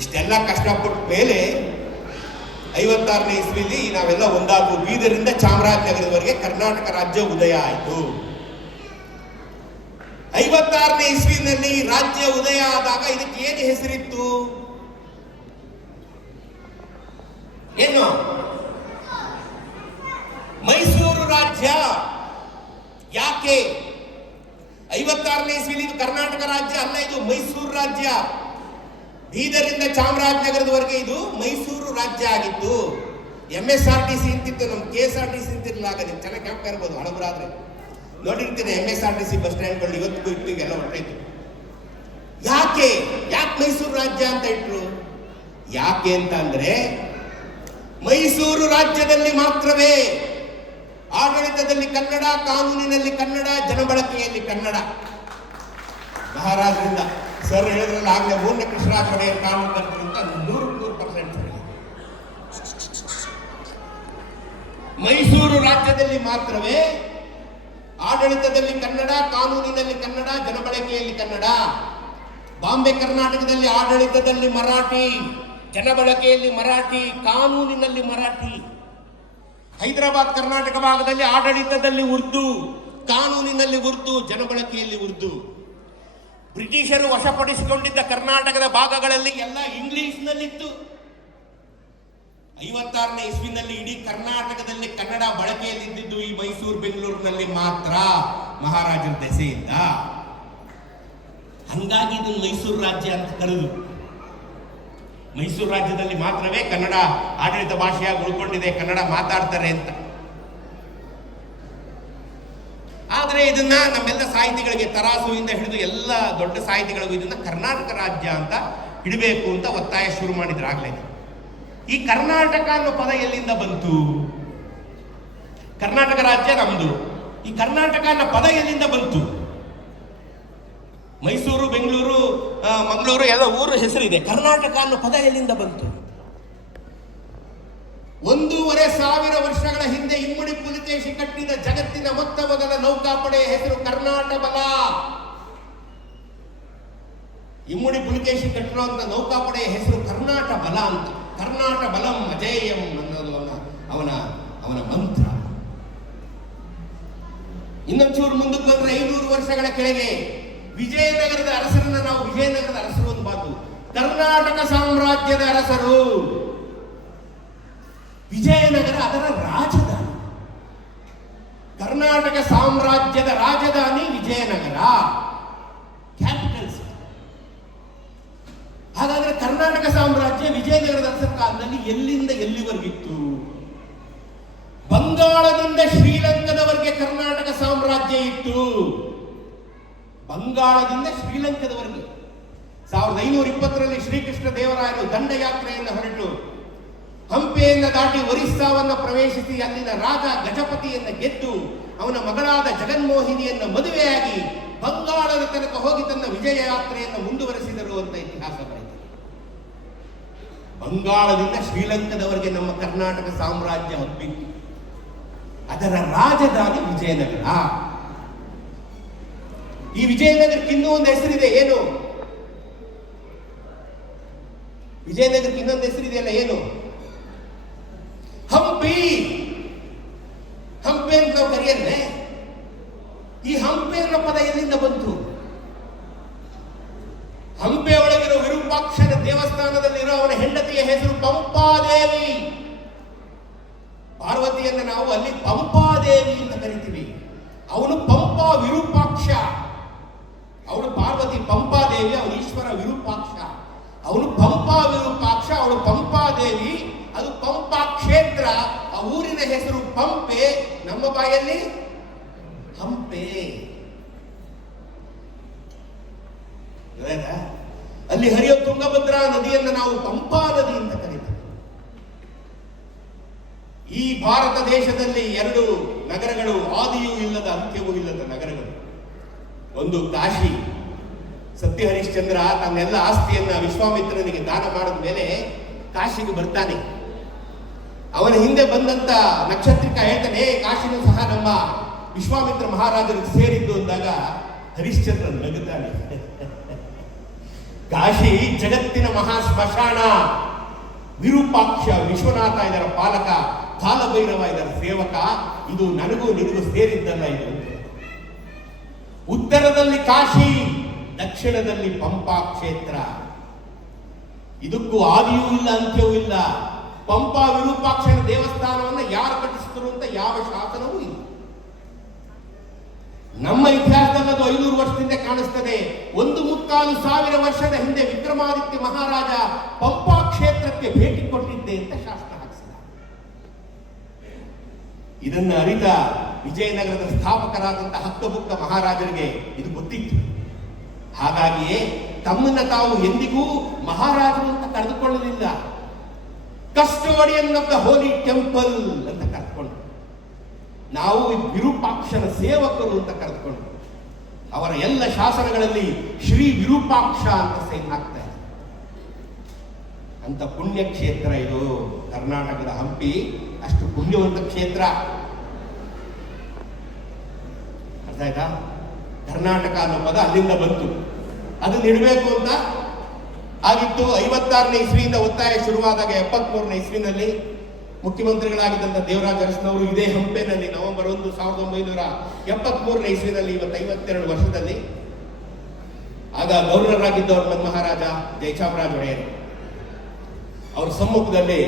ಇಷ್ಟೆಲ್ಲ ಕಷ್ಟಪಟ್ಟ ಮೇಲೆ 56ನೇ ಇಸ್ವಿಲಿ ನಾವೆಲ್ಲ ಒಂದಾಗುವ ಬೀದರಿಂದ ಚಾಮರಾಜನಗರದವರೆಗೆ ಕರ್ನಾಟಕ ರಾಜ್ಯ ಉದಯ ಆಯಿತು. 56ನೇ ಇಸ್ವಿನಲ್ಲಿ ರಾಜ್ಯ ಉದಯ ಆದಾಗ ಇದಕ್ಕೆ ಏನು ಹೆಸರಿತ್ತು? ಏನು? ಮೈಸೂರು ರಾಜ್ಯ. ಯಾಕೆ 56ನೇ ಇಸ್ವಿಲಿ ಇದು ಕರ್ನಾಟಕ ರಾಜ್ಯ ಅಲ್ಲ, ಇದು ಮೈಸೂರು ರಾಜ್ಯ. ಬೀದರಿಂದ ಚಾಮರಾಜನಗರದವರೆಗೆ ಇದು ಮೈಸೂರು ರಾಜ್ಯ ಆಗಿತ್ತು. MSRTC ಅಂತಿತ್ತು, ನಮ್ಮ KSRTC ಅಂತಿರಲಿಲ್ಲ. ಆಗ ನೀವು ಚೆನ್ನಾಗಿ ಜ್ಞಾಪಕ ಇರ್ಬೋದು, ಹಳಬರಾದ್ರೆ ನೋಡಿರ್ತೀನಿ. MSRTC ಬಸ್ ಸ್ಟ್ಯಾಂಡ್ಗಳು ಇವತ್ತಿಗೂ ಇಟ್ಟು ಎಲ್ಲ ಹೊರಟಾಯ್ತು. ಯಾಕೆ ಮೈಸೂರು ರಾಜ್ಯ ಅಂತ ಇಟ್ರು? ಯಾಕೆ ಅಂತ ಅಂದ್ರೆ ಮೈಸೂರು ರಾಜ್ಯದಲ್ಲಿ ಮಾತ್ರವೇ ಆಡಳಿತದಲ್ಲಿ ಕನ್ನಡ, ಕಾನೂನಿನಲ್ಲಿ ಕನ್ನಡ, ಜನಬಳಕೆಯಲ್ಲಿ ಕನ್ನಡ. ಮಹಾರಾಜರಿಂದ ಸರ್ ಹೇಳಿದ್ರಲ್ಲ ಆಗಲೇ 3ನೇ ಕೃಷ್ಣರಾಜ ಒಡೆಯರ್ ಕಾನೂನು ಅಂತ 100% ಸರಿ. ಮೈಸೂರು ರಾಜ್ಯದಲ್ಲಿ ಮಾತ್ರವೇ ಆಡಳಿತದಲ್ಲಿ ಕನ್ನಡ, ಕಾನೂನಿನಲ್ಲಿ ಕನ್ನಡ, ಜನಬಳಕೆಯಲ್ಲಿ ಕನ್ನಡ. ಬಾಂಬೆ ಕರ್ನಾಟಕದಲ್ಲಿ ಆಡಳಿತದಲ್ಲಿ ಮರಾಠಿ, ಜನಬಳಕೆಯಲ್ಲಿ ಮರಾಠಿ, ಕಾನೂನಿನಲ್ಲಿ ಮರಾಠಿ. ಹೈದರಾಬಾದ್ ಕರ್ನಾಟಕ ಭಾಗದಲ್ಲಿ ಆಡಳಿತದಲ್ಲಿ ಉರ್ದು, ಕಾನೂನಿನಲ್ಲಿ ಉರ್ದು, ಜನಬಳಕೆಯಲ್ಲಿ ಉರ್ದು. ಬ್ರಿಟಿಷರು ವಶಪಡಿಸಿಕೊಂಡಿದ್ದ ಕರ್ನಾಟಕದ ಭಾಗಗಳಲ್ಲಿ ಎಲ್ಲ ಇಂಗ್ಲಿಷ್ನಲ್ಲಿತ್ತು. 56ನೇ ಇಸ್ವಿನಲ್ಲಿ ಇಡೀ ಕರ್ನಾಟಕದಲ್ಲಿ ಕನ್ನಡ ಬಳಕೆಯಲ್ಲಿದ್ದು ಈ ಮೈಸೂರು, ಬೆಂಗಳೂರಿನಲ್ಲಿ ಮಾತ್ರ ಮಹಾರಾಜರ ದೆಸೆಯಿಂದ. ಹಂಗಾಗಿ ಇದನ್ನು ಮೈಸೂರು ರಾಜ್ಯ ಅಂತ ಕರೆದು. ಮೈಸೂರು ರಾಜ್ಯದಲ್ಲಿ ಮಾತ್ರವೇ ಕನ್ನಡ ಆಡಳಿತ ಭಾಷೆಯಾಗಿ ಉಳ್ಕೊಂಡಿದೆ, ಕನ್ನಡ ಮಾತಾಡ್ತಾರೆ ಅಂತ. ಆದರೆ ಇದನ್ನ ನಮ್ಮೆಲ್ಲ ಸಾಹಿತಿಗಳಿಗೆ, ತರಾಸುವಿಂದ ಹಿಡಿದು ಎಲ್ಲ ದೊಡ್ಡ ಸಾಹಿತಿಗಳಿಗೂ ಇದನ್ನ ಕರ್ನಾಟಕ ರಾಜ್ಯ ಅಂತ ಇಡಬೇಕು ಅಂತ ಒತ್ತಾಯ ಶುರು ಮಾಡಿದ್ರಾಗಲೇ. ಈ ಕರ್ನಾಟಕ ಅನ್ನೋ ಪದ ಎಲ್ಲಿಂದ ಬಂತು? ಕರ್ನಾಟಕ ರಾಜ್ಯ ನಮ್ದು. ಈ ಕರ್ನಾಟಕ ಅನ್ನೋ ಪದ ಎಲ್ಲಿಂದ ಬಂತು? ಮೈಸೂರು, ಬೆಂಗಳೂರು, ಮಂಗಳೂರು ಎಲ್ಲ ಊರ ಹೆಸರಿದೆ. ಕರ್ನಾಟಕ ಅನ್ನೋ ಪದ ಎಲ್ಲಿಂದ ಬಂತು? 1,500 ವರ್ಷಗಳ ಹಿಂದೆ ಇಮ್ಮಡಿ ಪುಲಿಕೇಶಿ ಕಟ್ಟಿದ ಜಗತ್ತಿನ ಮೊತ್ತ ಮೊದಲ ನೌಕಾಪಡೆಯ ಹೆಸರು ಕರ್ನಾಟ ಬಲ. ಇಮ್ಮಡಿ ಪುಲಿಕೇಶಿ ಕಟ್ಟಿರುವಂತ ನೌಕಾಪಡೆಯ ಹೆಸರು ಕರ್ನಾಟ ಬಲ ಅಂತ. ಕರ್ನಾಟ ಬಲಂ ಅಜೇಯಂ ಅನ್ನೋದು ಅವನ ಮಂತ್ರ. ಇನ್ನೊಂಚೂರು ಮುಂದಕ್ಕೆ ಬಂದ್ರೆ 500 ವರ್ಷಗಳ ಕೆಳಗೆ ವಿಜಯನಗರದ ಅರಸರನ್ನ ನಾವು ವಿಜಯನಗರದ ಅರಸರು ಅನ್ನಬಾರ್ದು, ಕರ್ನಾಟಕ ಸಾಮ್ರಾಜ್ಯದ ಅರಸರು. ವಿಜಯನಗರ ಅದರ ರಾಜಧಾನಿ. ಕರ್ನಾಟಕ ಸಾಮ್ರಾಜ್ಯದ ರಾಜಧಾನಿ ವಿಜಯನಗರ, ಕ್ಯಾಪಿಟಲ್ ಸಿಟಿ. ಹಾಗಾದ್ರೆ ಕರ್ನಾಟಕ ಸಾಮ್ರಾಜ್ಯ ವಿಜಯನಗರದ ಅರಸರ ಕಾಲದಲ್ಲಿ ಎಲ್ಲಿಂದ ಎಲ್ಲಿವರೆಗಿತ್ತು? ಬಂಗಾಳದಿಂದ ಶ್ರೀಲಂಕಾದವರೆಗೆ ಕರ್ನಾಟಕ ಸಾಮ್ರಾಜ್ಯ ಇತ್ತು. ಬಂಗಾಳದಿಂದ ಶ್ರೀಲಂಕಾದವರೆಗೆ 1520ರಲ್ಲಿ ಶ್ರೀಕೃಷ್ಣ ದೇವರಾಯರು ದಂಡಯಾತ್ರೆಯನ್ನು ಹೊರಟು ಹಂಪೆಯನ್ನು ದಾಟಿ ಒರಿಸ್ಸಾವನ್ನು ಪ್ರವೇಶಿಸಿ ಅಲ್ಲಿನ ರಾಜ ಗಜಪತಿಯನ್ನು ಗೆದ್ದು ಅವನ ಮಗಳಾದ ಜಗನ್ಮೋಹಿನಿಯನ್ನು ಮದುವೆಯಾಗಿ ಬಂಗಾಳದ ತನಕ ಹೋಗಿ ತನ್ನ ವಿಜಯ ಯಾತ್ರೆಯನ್ನು ಮುಂದುವರೆಸಿದರು ಅಂತ ಇತಿಹಾಸ ಬರೆದಿದೆ. ಬಂಗಾಳದಿಂದ ಶ್ರೀಲಂಕಾದವರೆಗೆ ನಮ್ಮ ಕರ್ನಾಟಕ ಸಾಮ್ರಾಜ್ಯ ಹಬ್ಬಿತ್ತು. ಅದರ ರಾಜಧಾನಿ ವಿಜಯನಗರ. ಈ ವಿಜಯನಗರಕ್ಕೆ ಇನ್ನೂ ಒಂದು ಹೆಸರಿದೆ. ಏನು? ವಿಜಯನಗರಕ್ಕೆ ಇನ್ನೊಂದು ಹೆಸರಿದೆಯಲ್ಲ, ಏನು? ಹಂಪಿ. ಹಂಪೆ ಅಂತ ನಾವು ಕರೆಯಲ್ವೇ? ಈ ಹಂಪೆ ಅನ್ನೋ ಪದ ಎಲ್ಲಿಂದ ಬಂತು? ಹಂಪೆ ಒಳಗಿರೋ ವಿರೂಪಾಕ್ಷನ ದೇವಸ್ಥಾನದಲ್ಲಿರೋ ಅವನ ಹೆಂಡತಿಯ ಹೆಸರು ಪಂಪಾದೇವಿ. ಪಾರ್ವತಿಯನ್ನು ನಾವು ಅಲ್ಲಿ ಪಂಪಾದೇವಿ ಅಂತ ಕರಿತೀವಿ. ಅವನು ಪಂಪಾ ವಿರೂಪಾಕ್ಷ. ಅವಳು ಪಾರ್ವತಿ ಪಂಪಾದೇವಿ, ಅವನು ಈಶ್ವರ ವಿರೂಪಾಕ್ಷ. ಅವನು ಪಂಪಾ ವಿರೂಪಾಕ್ಷ, ಅವಳು ಪಂಪಾದೇವಿ. ಅದು ಪಂಪಾ ಕ್ಷೇತ್ರ. ಆ ಊರಿನ ಹೆಸರು ಪಂಪೆ, ನಮ್ಮ ಬಾಯಲ್ಲಿ ಹಂಪೆ. ಅಲ್ಲಿ ಹರಿಯೋ ತುಂಗಭದ್ರಾ ನದಿಯನ್ನು ನಾವು ಪಂಪಾ ನದಿ ಅಂತ ಕರೀತೀವಿ. ಈ ಭಾರತ ದೇಶದಲ್ಲಿ 2 ನಗರಗಳು, ಆದಿಯೂ ಇಲ್ಲದ ಅಂತ್ಯವೂ ಇಲ್ಲದ ನಗರಗಳು. ಒಂದು ಕಾಶಿ. ಸತ್ಯ ಹರಿಶ್ಚಂದ್ರ ತನ್ನೆಲ್ಲ ಆಸ್ತಿಯನ್ನ ವಿಶ್ವಾಮಿತ್ರನಿಗೆ ದಾನ ಮಾಡಿದ ಮೇಲೆ ಕಾಶಿಗೆ ಬರ್ತಾನೆ. ಅವನ ಹಿಂದೆ ಬಂದಂತ ನಕ್ಷತ್ರಿಕ ಹೇಳ್ತಾನೆ, ಕಾಶಿನೂ ಸಹ ನಮ್ಮ ವಿಶ್ವಾಮಿತ್ರ ಮಹಾರಾಜರಿಗೆ ಸೇರಿದ್ದು ಅಂದಾಗ ಹರಿಶ್ಚಂದ್ರ ನಗುತ್ತಾನೆ. ಕಾಶಿ ಜಗತ್ತಿನ ಮಹಾ ಸ್ಮಶಾನ. ವಿರೂಪಾಕ್ಷ ವಿಶ್ವನಾಥ ಇದರ ಪಾಲಕ, ಕಾಲಭೈರವ ಇದರ ಸೇವಕ. ಇದು ನನಗೂ ನಿನಗೂ ಸೇರಿದ್ದಲ್ಲ. ಇದು ಉತ್ತರದಲ್ಲಿ ಕಾಶಿ, ದಕ್ಷಿಣದಲ್ಲಿ ಪಂಪಾ ಕ್ಷೇತ್ರ. ಇದಕ್ಕೂ ಆದಿಯೂ ಇಲ್ಲ, ಅಂತ್ಯವೂ ಇಲ್ಲ. ಪಂಪಾ ವಿರೂಪಾಕ್ಷನ ದೇವಸ್ಥಾನವನ್ನು ಯಾರು ಕಟ್ಟಿಸಿದ್ರು ಅಂತ ಯಾವ ಶಾಸನವೂ ಇಲ್ಲ. ನಮ್ಮ ಇತಿಹಾಸದಲ್ಲಿ ಅದು 500 ವರ್ಷದಿಂದ ಕಾಣಿಸ್ತದೆ. 1,3,4,000 ವರ್ಷದ ಹಿಂದೆ ವಿಕ್ರಮಾದಿತ್ಯ ಮಹಾರಾಜ ಪಂಪಾ ಕ್ಷೇತ್ರಕ್ಕೆ ಭೇಟಿ ಕೊಟ್ಟಿದ್ದೆ ಅಂತ ಶಾಸ್ತ್ರ ಹಾಕಿಸಿದ. ಇದನ್ನು ಅರಿತ ವಿಜಯನಗರದ ಸ್ಥಾಪಕರಾದಂತಹ ಹಕ್ಕಬುಕ್ಕ ಮಹಾರಾಜರಿಗೆ ಇದು ಗೊತ್ತಿತ್ತು. ಹಾಗಾಗಿಯೇ ತಮ್ಮನ್ನ ತಾವು ಎಂದಿಗೂ ಮಹಾರಾಜರು ಅಂತ ಕರೆದುಕೊಳ್ಳಲಿಲ್ಲ. Custodian of the holy temple ಅಂತ ಕರೆದುಕೊಂಡು, ನಾವು ವಿರೂಪಾಕ್ಷನ ಸೇವಕರು ಅಂತ ಕರೆದುಕೊಂಡು, ಅವರ ಎಲ್ಲ ಶಾಸನಗಳಲ್ಲಿ ಶ್ರೀ ವಿರೂಪಾಕ್ಷ ಅಂತ ಸೈನ್ ಹಾಕ್ತಾ ಇದೆ. ಅಂತ ಪುಣ್ಯ ಕ್ಷೇತ್ರ ಇದು ಕರ್ನಾಟಕದ ಹಂಪಿ. ಅಷ್ಟು ಪುಣ್ಯವಂತ ಕ್ಷೇತ್ರ. ಅರ್ಥ ಆಯ್ತಾ? ಕರ್ನಾಟಕ ಅನ್ನೋ ಪದ ಅಲ್ಲಿಂದ ಬಂತು. ಅದನ್ನ ಇಡಬೇಕು ಅಂತ ಆಗಿತ್ತು. 56ನೇ ಇಸ್ವಿಯಿಂದ ಒತ್ತಾಯ ಶುರುವಾದಾಗ 73ನೇ ಇಸ್ವಿನಲ್ಲಿ ಮುಖ್ಯಮಂತ್ರಿಗಳಾಗಿದ್ದಂಥ ದೇವರಾಜ ಅರಸನವರು ಇದೇ ಹಂಪೆನಲ್ಲಿ ನವೆಂಬರ್ 1, 1973ನೇ ಇಸ್ವಿನಲ್ಲಿ, ಇವತ್ತು 52 ವರ್ಷದಲ್ಲಿ, ಆಗ ಗವರ್ನರ್ ಆಗಿದ್ದವರು ನಮ್ಮ ಮಹಾರಾಜ ಜಯಚಾಮರಾಜ ಒಡೆಯರು ಅವ್ರ ಸಮ್ಮುಖದಲ್ಲಿ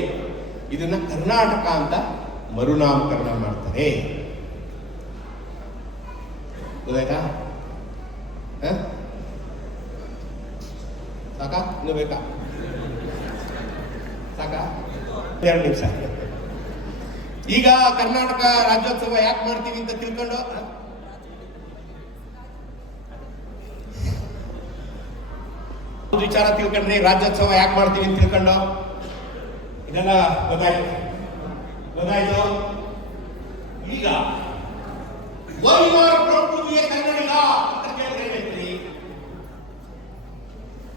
ಇದನ್ನ ಕರ್ನಾಟಕ ಅಂತ ಮರುನಾಮಕರಣ ಮಾಡ್ತಾರೆ. ಗೊತ್ತಾಯ್ತಾ? ಸಾಕಾ? ಇನ್ನು ಬೇಕಾ? ಸಾಕಾ? 2 ನಿಮಿಷ. ಈಗ ಕರ್ನಾಟಕ ರಾಜ್ಯೋತ್ಸವ ಯಾಕೆ ಮಾಡ್ತೀವಿ ಅಂತ ತಿಳ್ಕೊಂಡು ವಿಚಾರ ತಿಳ್ಕೊಂಡ್ರಿ. ರಾಜ್ಯೋತ್ಸವ ಯಾಕೆ ಮಾಡ್ತೀವಿ ಅಂತ ತಿಳ್ಕೊಂಡು ಇದೆಲ್ಲ ಗೊತ್ತಾಯ್ತು. ಈಗ why you are proud to be a Kannadiga ಅಂತ ಕೇಳಿದ್ರೆ ಹೇಳ್ತೀರಿ?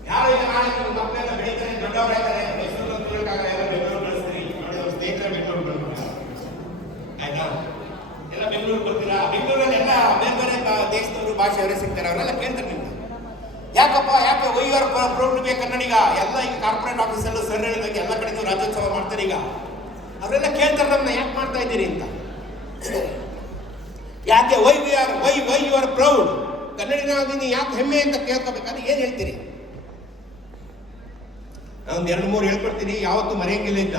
ಯಾರು ಈಗ ನಾಳೆ ನಿಮ್ಮ ಮಕ್ಕಳೆಲ್ಲ ಬೆಳೀತಾರೆ, ದೊಡ್ಡವರಾಗ್ತಾರೆ, ಮೈಸೂರು ತಿರುಗಾಗಲ್ಲ, ಎಲ್ಲ ಬೆಂಗಳೂರು ಕಳಿಸ್ತೀರಿ. ನೋಡಿ ಅವ್ರ ಸ್ನೇಹಿತರ ಬೆಂಗಳೂರು ಬರ್ತಾರೆ, ಆಯ್ತಾ? ಎಲ್ಲ ಬೆಂಗಳೂರು ಬರ್ತೀರಾ? ಬೆಂಗಳೂರಲ್ಲಿ ಎಲ್ಲ ಬೇರೆ ಬೇರೆ ದೇಶದವರು ಭಾಷೆಯವರೇ ಸಿಗ್ತಾರೆ, ಅವರೆಲ್ಲ ಕೇಳ್ತಾರೆ ನಿಮ್ಗೆ, ಯಾಕಪ್ಪ ಯಾಕೆ why you are proud to be a Kannadiga? ಎಲ್ಲ ಈಗ ಕಾರ್ಪೊರೇಟ್ ಆಫೀಸಲ್ಲೂ ಸರ್ ಹೇಳಿದಾಗ ಎಲ್ಲ ಕಡೆಗೂ ರಾಜ್ಯೋತ್ಸವ ಮಾಡ್ತಾರೆ. ಈಗ ಅವರೆಲ್ಲ ಕೇಳ್ತಾರೆ ನಮ್ಮನ್ನ ಯಾಕೆ ಮಾಡ್ತಾ ಇದ್ದೀರಿ ಅಂತ. ಯಾಕೆ ವೈ ಯು ಆರ್ ಪ್ರೌಡ್, ಕನ್ನಡಿಗನಾಗಿ ನೀವು ಯಾಕೆ ಹೆಮ್ಮೆ ಅಂತ ಕೇಳ್ಕೋಬೇಕಾದ್ರೆ ಏನ್ ಹೇಳ್ತೀರಿ? ನಾನೊಂದು 2-3 ಹೇಳ್ಕೊಡ್ತೀನಿ, ಯಾವತ್ತೂ ಮರೆಯಂಗಿಲ್ಲ ಇದ್ದ.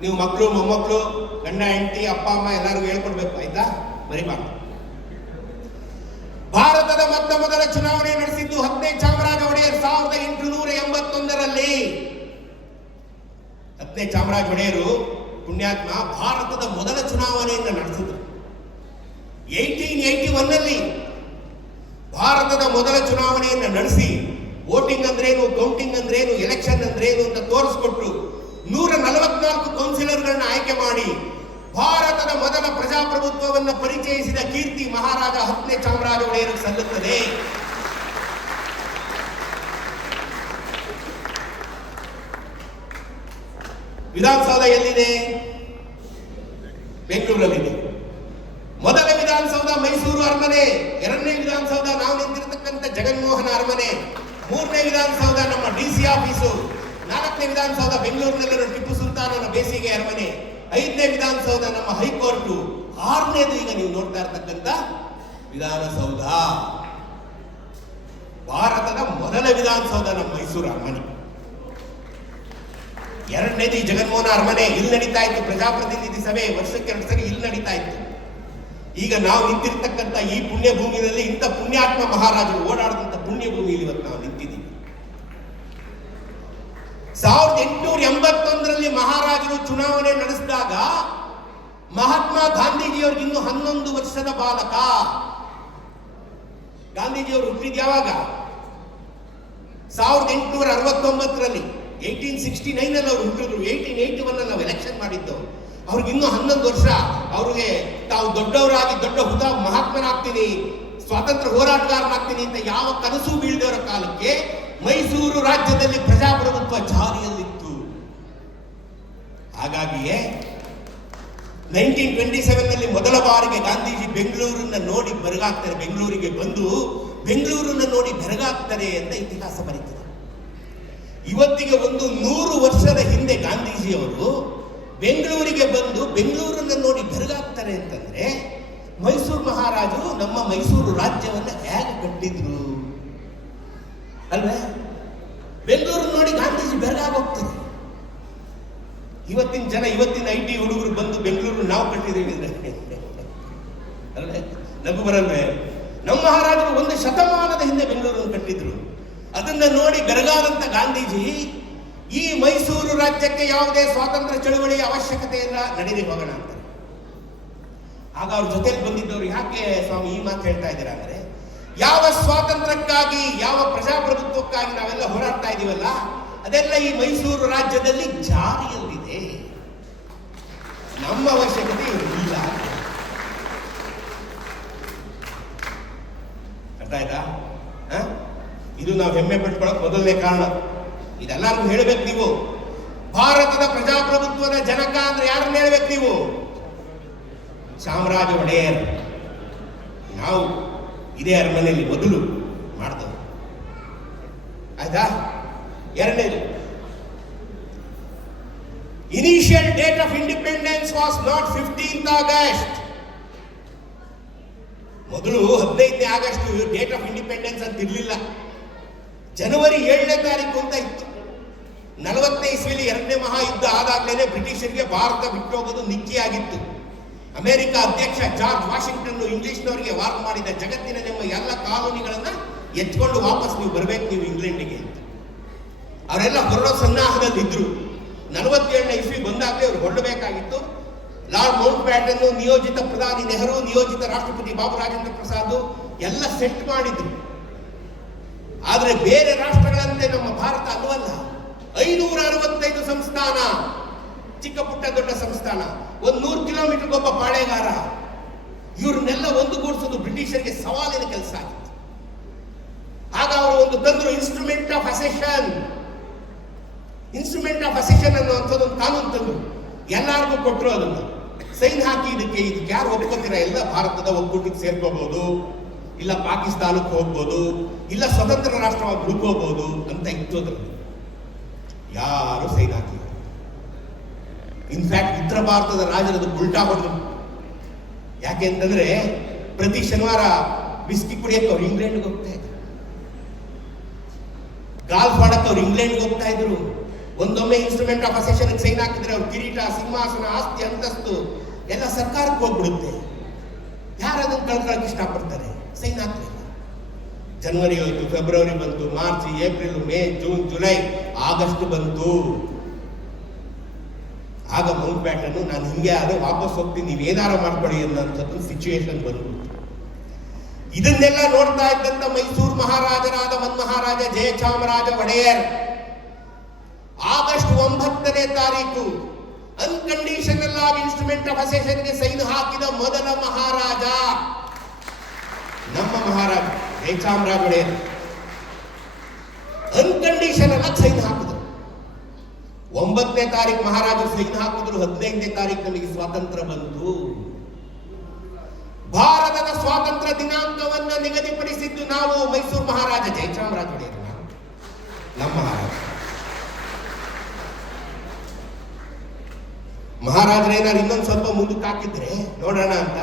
ನೀವು ಮಕ್ಕಳು ಮೊಮ್ಮಕ್ಕಳು ಗಂಡ ಹೆಂಡತಿ ಅಪ್ಪ ಅಮ್ಮ ಎಲ್ಲರಿಗೂ ಹೇಳ್ಕೊಡ್ಬೇಕು, ಆಯ್ತಾ? ಮರಿಬಾರ್ದು. ಭಾರತದ ಮೊದಲ ಚುನಾವಣೆ ನಡೆಸಿದ್ದು 10ನೇ ಚಾಮರಾಜ ಒಡೆಯರ್ 1881ರಲ್ಲಿ. 10ನೇ ಚಾಮರಾಜ ಒಡೆಯರು ಪುಣ್ಯಾತ್ಮ ಭಾರತದ ಮೊದಲ ಚುನಾವಣೆಯನ್ನು ನಡೆಸಿದ್ರು. 1881ನಲ್ಲಿ ಭಾರತದ ಮೊದಲ ಚುನಾವಣೆಯನ್ನು ನಡೆಸಿ ವೋಟಿಂಗ್ ಅಂದ್ರೇನು, ಕೌಂಟಿಂಗ್ ಅಂದ್ರೇನು, ಎಲೆಕ್ಷನ್ ಅಂದ್ರೇನು ಅಂತ ತೋರಿಸ್ಕೊಟ್ರು. 144 ಕೌನ್ಸಿಲರ್ಗಳನ್ನ ಆಯ್ಕೆ ಮಾಡಿ ಭಾರತದ ಮೊದಲ ಪ್ರಜಾಪ್ರಭುತ್ವವನ್ನು ಪರಿಚಯಿಸಿದ ಕೀರ್ತಿ ಮಹಾರಾಜ 10ನೇ ಚಾಮರಾಜ ಒಡೆಯರಿಗೆ ಸಲ್ಲುತ್ತದೆ. ವಿಧಾನಸೌಧ ಎಲ್ಲಿದೆ? ಬೆಂಗಳೂರಲ್ಲಿದೆ. ಮೊದಲ ವಿಧಾನಸೌಧ ಮೈಸೂರು ಅರಮನೆ, 2ನೇ ವಿಧಾನಸೌಧ ನಾವು ನಿಂತಿರತಕ್ಕಂಥ ಜಗನ್ಮೋಹನ ಅರಮನೆ, 3ನೇ ವಿಧಾನಸೌಧ ನಮ್ಮ DC ಆಫೀಸು, 4ನೇ ವಿಧಾನಸೌಧ ಬೆಂಗಳೂರಿನಲ್ಲಿರೋ ಟಿಪ್ಪು ಸುಲ್ತಾನನ ಬೇಸಿಗೆ ಅರಮನೆ, 5ನೇ ವಿಧಾನಸೌಧ ನಮ್ಮ ಹೈಕೋರ್ಟು, 6ನೇದು ಈಗ ನೀವು ನೋಡ್ತಾ ಇರತಕ್ಕಂಥ ವಿಧಾನಸೌಧ. ಭಾರತದ ಮೊದಲ ವಿಧಾನಸೌಧ ನಮ್ಮ ಮೈಸೂರು ಅರಮನೆ. 2ನೇದು ಈ ಜಗನ್ಮೋಹನ ಅರಮನೆ. ಇಲ್ಲಿ ನಡೀತಾ ಇತ್ತು ಪ್ರಜಾಪ್ರತಿನಿಧಿ ಸಭೆ, ವರ್ಷಕ್ಕೆ 2 ಸರಿ ಇಲ್ಲಿ ನಡೀತಾ ಇತ್ತು. ಈಗ ನಾವು ನಿಂತಿರ್ತಕ್ಕಂಥ ಈ ಪುಣ್ಯ ಭೂಮಿಯಲ್ಲಿ ಇಂಥ ಪುಣ್ಯಾತ್ಮ ಮಹಾರಾಜರು ಓಡಾಡಿದಂಥ ಪುಣ್ಯ ಭೂಮಿಯಲ್ಲಿ ಇವತ್ತು ನಾವು ನಿಂತಿದ್ದೀವಿ. 1881ರಲ್ಲಿ ಮಹಾರಾಜರು ಚುನಾವಣೆ ನಡೆಸಿದಾಗ ಮಹಾತ್ಮ ಗಾಂಧೀಜಿಯವ್ರಿಗೆ ಇನ್ನೂ 11 ವರ್ಷದ ಬಾಲಕ. ಗಾಂಧೀಜಿಯವರು ಹುಟ್ಟಿದ ಯಾವಾಗ? 1869ರಲ್ಲಿ, 1869ನಲ್ಲಿ ಅವರು ಹುಟ್ಟಿದ್ರು. 1881ನಲ್ಲಿ ನಾವು ಎಲೆಕ್ಷನ್ ಮಾಡಿದ್ದು. ಅವ್ರಿಗೆ ಇನ್ನೂ 11 ವರ್ಷ. ಅವ್ರಿಗೆ ತಾವು ದೊಡ್ಡವರಾಗಿ ದೊಡ್ಡ ಮಹಾತ್ಮನಾಗ್ತೀನಿ, ಸ್ವಾತಂತ್ರ್ಯ ಹೋರಾಟಗಾರನಾಗ್ತೀನಿ ಅಂತ ಯಾವ ಕನಸು ಬೀಳದವರ ಕಾಲಕ್ಕೆ ಮೈಸೂರು ರಾಜ್ಯದಲ್ಲಿ ಪ್ರಜಾಪ್ರಭುತ್ವ ಜಾರಿಯಲ್ಲಿತ್ತು. ಹಾಗಾಗಿಯೇ 1927ನಲ್ಲಿ ಮೊದಲ ಬಾರಿಗೆ ಗಾಂಧೀಜಿ ಬೆಂಗಳೂರನ್ನ ನೋಡಿ ಬೆರಗಾಗ್ತಾರೆ. ಬೆಂಗಳೂರಿಗೆ ಬಂದು ಬೆಂಗಳೂರನ್ನ ನೋಡಿ ಬೆರಗಾಗ್ತಾರೆ ಅಂತ ಇತಿಹಾಸ ಬರೀತದೆ. ಇವತ್ತಿಗೆ ಒಂದು 100 ವರ್ಷದ ಹಿಂದೆ ಗಾಂಧೀಜಿಯವರು ಬೆಂಗಳೂರಿಗೆ ಬಂದು ಬೆಂಗಳೂರನ್ನ ನೋಡಿ ಬೆರಗಾಗ್ತಾರೆ ಅಂತಂದ್ರೆ ಮೈಸೂರು ಮಹಾರಾಜರು ನಮ್ಮ ಮೈಸೂರು ರಾಜ್ಯವನ್ನ ಹೇಗೆ ಕಟ್ಟಿದ್ರು ಅಲ್ವೇ? ಬೆಂಗಳೂರು ನೋಡಿ ಗಾಂಧೀಜಿ ಬೆರಗಾಗೋಗ್ತಾರೆ. ಇವತ್ತಿನ ಜನ, ಇವತ್ತಿನ IT ಹುಡುಗರು ಬಂದು ಬೆಂಗಳೂರು ನಾವು ಕಟ್ಟಿದ್ದೀವಿ ಅಲ್ವೇ? ನಗು ಬರಲ್ವೇ? ನಮ್ಮ ಮಹಾರಾಜರು 1 ಶತಮಾನದ ಹಿಂದೆ ಬೆಂಗಳೂರನ್ನು ಕಟ್ಟಿದ್ರು. ಅದನ್ನ ನೋಡಿ ಬೆರಗಾದಂತ ಗಾಂಧೀಜಿ ಈ ಮೈಸೂರು ರಾಜ್ಯಕ್ಕೆ ಯಾವುದೇ ಸ್ವಾತಂತ್ರ್ಯ ಚಳುವಳಿಯ ಅವಶ್ಯಕತೆ ಇಲ್ಲ, ನಡೀರಿ ಹೋಗೋಣ ಅಂತಾರೆ. ಆಗ ಅವ್ರ ಜೊತೆಲಿ ಬಂದಿದ್ದವರು ಯಾಕೆ ಸ್ವಾಮಿ ಈ ಮಾತು ಹೇಳ್ತಾ ಇದ್ದೀರಾ ಅಂದ್ರೆ, ಯಾವ ಸ್ವಾತಂತ್ರ್ಯಕ್ಕಾಗಿ, ಯಾವ ಪ್ರಜಾಪ್ರಭುತ್ವಕ್ಕಾಗಿ ನಾವೆಲ್ಲ ಹೋರಾಡ್ತಾ ಇದೀವಲ್ಲ, ಅದೆಲ್ಲ ಈ ಮೈಸೂರು ರಾಜ್ಯದಲ್ಲಿ ಜಾರಿಯಲ್ಲಿದೆ. ನಮ್ಮ ಅವಶ್ಯಕತೆ ಇಲ್ಲ. ಅರ್ಥ ಆಯ್ತಾ? ಇದು ನಾವು ಹೆಮ್ಮೆ ಪಟ್ಕೊಳ್ಳೋಕೆ ಮೊದಲನೇ ಕಾರಣ. ಇದೆಲ್ಲರಿಗೂ ಹೇಳಬೇಕು ನೀವು. ಭಾರತದ ಪ್ರಜಾಪ್ರಭುತ್ವದ ಜನಕ ಅಂದ್ರೆ ಯಾರನ್ನ ಹೇಳ್ಬೇಕು ನೀವು? ಚಾಮರಾಜ ಒಡೆಯರ್. ನಾವು ಇದೇ ಅರಮನೆಯಲ್ಲಿ ಮೊದಲು ಮಾಡ್ತೇವೆ, ಆಯ್ತಾ? 2ನೇದು, initial date of independence was not 15th August. ಮೊದಲು 15ನೇ ಆಗಸ್ಟ್ ಡೇಟ್ ಆಫ್ ಇಂಡಿಪೆಂಡೆನ್ಸ್ ಅಂತ ಇರಲಿಲ್ಲ. ಜನವರಿ 7ನೇ ತಾರೀಕು ಅಂತ ಇತ್ತು. 40ನೇ ಇಸ್ವಿಲಿ 2ನೇ ಮಹಾಯುದ್ಧ ಆದಾಗಲೇ ಬ್ರಿಟಿಷರಿಗೆ ಭಾರತ ಬಿಟ್ಟು ಹೋಗೋದು ನಿಶ್ಚಯಾಗಿತ್ತು. ಅಮೆರಿಕ ಅಧ್ಯಕ್ಷ ಜಾರ್ಜ್ ವಾಷಿಂಗ್ಟನ್ ಇಂಗ್ಲಿಷ್ನವರಿಗೆ ವಾರ್ನ್ ಮಾಡಿದ, ಜಗತ್ತಿನ ನಿಮ್ಮ ಎಲ್ಲ ಕಾನೂನುಗಳನ್ನ ಎತ್ಕೊಂಡು ವಾಪಸ್ ನೀವು ಬರಬೇಕು, ನೀವು ಇಂಗ್ಲೆಂಡಿಗೆ ಅಂತ. ಅವರೆಲ್ಲ ಹೊರಡೋ ಸನ್ನಾಹದಲ್ಲಿ ಇದ್ರು. 47ನೇ ಇಸ್ವಿ ಬಂದಾಗಲೇ ಅವ್ರು ಹೊರಡಬೇಕಾಗಿತ್ತು. ಲಾರ್ಡ್ ಮೌಂಟ್ ಬ್ಯಾಟನ್, ನಿಯೋಜಿತ ಪ್ರಧಾನಿ ನೆಹರು, ನಿಯೋಜಿತ ರಾಷ್ಟ್ರಪತಿ ಬಾಬು ರಾಜೇಂದ್ರ ಪ್ರಸಾದ್ ಎಲ್ಲ ಸೆಟ್ ಮಾಡಿದ್ರು. ಆದರೆ ಬೇರೆ ರಾಷ್ಟ್ರಗಳಂತೆ ನಮ್ಮ ಭಾರತ ಅಲ್ಲವಲ್ಲ. 565 ಸಂಸ್ಥಾನ, ಚಿಕ್ಕ ಪುಟ್ಟ ದೊಡ್ಡ ಸಂಸ್ಥಾನ, 100 ಕಿಲೋಮೀಟರ್ಗೆ ಒಬ್ಬ ಪಾಳೆಗಾರ. ಇವ್ರನ್ನೆಲ್ಲ ಒಂದುಗೂಡಿಸೋದು ಬ್ರಿಟಿಷರಿಗೆ ಸವಾಲಿನ ಕೆಲಸ ಆಗಿತ್ತು. ಆಗ ಅವರು ಒಂದು ತಂದ್ರು, ಇನ್ಸ್ಟ್ರೂಮೆಂಟ್ ಆಫ್ ಅಸೆಷನ್. ಇನ್ಸ್ಟ್ರೂಮೆಂಟ್ ಆಫ್ ಅಸೆಷನ್ ಅನ್ನುವಂಥದ್ದು ಒಂದು ಕಾನೂನು ತಂದ್ರು, ಎಲ್ಲರಿಗೂ ಕೊಟ್ಟರು. ಅದನ್ನು ಸೈನ್ ಹಾಕಿ ಇದಕ್ಕೆ ಯಾರು ಒಪ್ಕೋತೀರಾ, ಎಲ್ಲ ಭಾರತದ ಒಕ್ಕೂಟಕ್ಕೆ ಸೇರ್ಕೋಬಹುದು, ಇಲ್ಲ ಪಾಕಿಸ್ತಾನಕ್ಕೆ ಹೋಗ್ಬೋದು, ಇಲ್ಲ ಸ್ವತಂತ್ರ ರಾಷ್ಟ್ರವಾಗಿ ಹುಡುಕೋಬಹುದು ಅಂತ ಇತ್ತು. ಅದ್ರಲ್ಲಿ ಯಾರು ಸೈನ್ ಹಾಕಿ. ಇನ್ಫ್ಯಾಕ್ಟ್ ಉತ್ತರ ಭಾರತದ ರಾಜರದು ಉಲ್ಟಾ ಹೊಡೆದ್ರು. ಯಾಕೆ ಅಂತಂದ್ರೆ ಪ್ರತಿ ಶನಿವಾರ ಬಿಸ್ಕಿ ಕುಡಿಯಕ್ಕೆ ಅವ್ರು ಇಂಗ್ಲೆಂಡ್ಗೆ ಹೋಗ್ತಾ ಇದ್ರು, ಗಾಲ್ಫ್ ಆಡಕ್ಕೆ ಅವ್ರು ಇಂಗ್ಲೆಂಡ್ಗೆ ಹೋಗ್ತಾ ಇದ್ರು. ಒಂದೊಮ್ಮೆ ಇನ್ಸ್ಟ್ರೂಮೆಂಟ್ ಆಫ್ ಅಸೆಷನ್ ಸೈನ್ ಹಾಕಿದ್ರೆ ಅವ್ರ ಕಿರೀಟ, ಸಿಂಹಾಸನ, ಆಸ್ತಿ, ಅಂತಸ್ತು ಎಲ್ಲ ಸರ್ಕಾರಕ್ಕೆ ಹೋಗ್ಬಿಡುತ್ತೆ. ಯಾರು ಅದನ್ನು ಕಳ್ಕೊಳ್ಳೋಕೆ ಇಷ್ಟಪಡ್ತಾರೆ? ಸೈನ್ ಹಾಕ್ಲಿಲ್ಲ. ಜನವರಿ ಹೋಯ್ತು, ಫೆಬ್ರವರಿ ಬಂತು, March, April, May, June, July, August ಬಂತು. ಆಗ ಮೌಂಟ್ ಬ್ಯಾಟನ್ ನಾನು ಹಿಂಗೆ ಆದ್ರೆ ವಾಪಸ್ ಹೋಗ್ತೀನಿ, ನೀವೇನಾರು ಮಾಡ್ಕೊಳ್ಳಿ ಅನ್ನೋಂಥದ್ದು ಸಿಚುವೇಶನ್ ಬಂತು. ಇದನ್ನೆಲ್ಲ ನೋಡ್ತಾ ಇದ್ದಂತ ಮೈಸೂರು ಮಹಾರಾಜರಾದ ಮನ್ಮಹಾರಾಜ ಜಯಚಾಮರಾಜ ಒಡೆಯರ್ ಆಗಸ್ಟ್ 9ನೇ ತಾರೀಕು ಅನ್ಕಂಡೀಷನಲ್ ಆಗಿ ಇನ್ಸ್ಟ್ರೂಮೆಂಟ್ ಆಫ್ ಅಸೆಷನ್ಗೆ ಸೈನ್ ಹಾಕಿದ ಮೊದಲ ಮಹಾರಾಜ ನಮ್ಮ ಮಹಾರಾಜ ಜಯಚಾಮರಾಜ ಒಡೆಯರ್. ಅನ್ಕಂಡೀಷನಲ್ ಆಗಿ ಸೈನ್ ಹಾಕಿದ್ರು. 9ನೇ ತಾರೀಕು ಮಹಾರಾಜರು ಸೈನ್ ಹಾಕಿದ್ರು. 15ನೇ ತಾರೀಕು ನಮಗೆ ಸ್ವಾತಂತ್ರ್ಯ ಬಂತು. ಭಾರತದ ಸ್ವಾತಂತ್ರ್ಯ ದಿನಾಂಕವನ್ನು ನಿಗದಿಪಡಿಸಿದ್ದು ನಾವು, ಮೈಸೂರು ಮಹಾರಾಜ ಜಯಚಾಮರಾಜ ಒಡೆಯರ್, ನಮ್ಮ ಮಹಾರಾಜರೇನಾರು ಇನ್ನೊಂದು ಸ್ವಲ್ಪ ಮುಂದಕ್ಕೆ ಹಾಕಿದ್ರೆ ನೋಡೋಣ ಅಂತ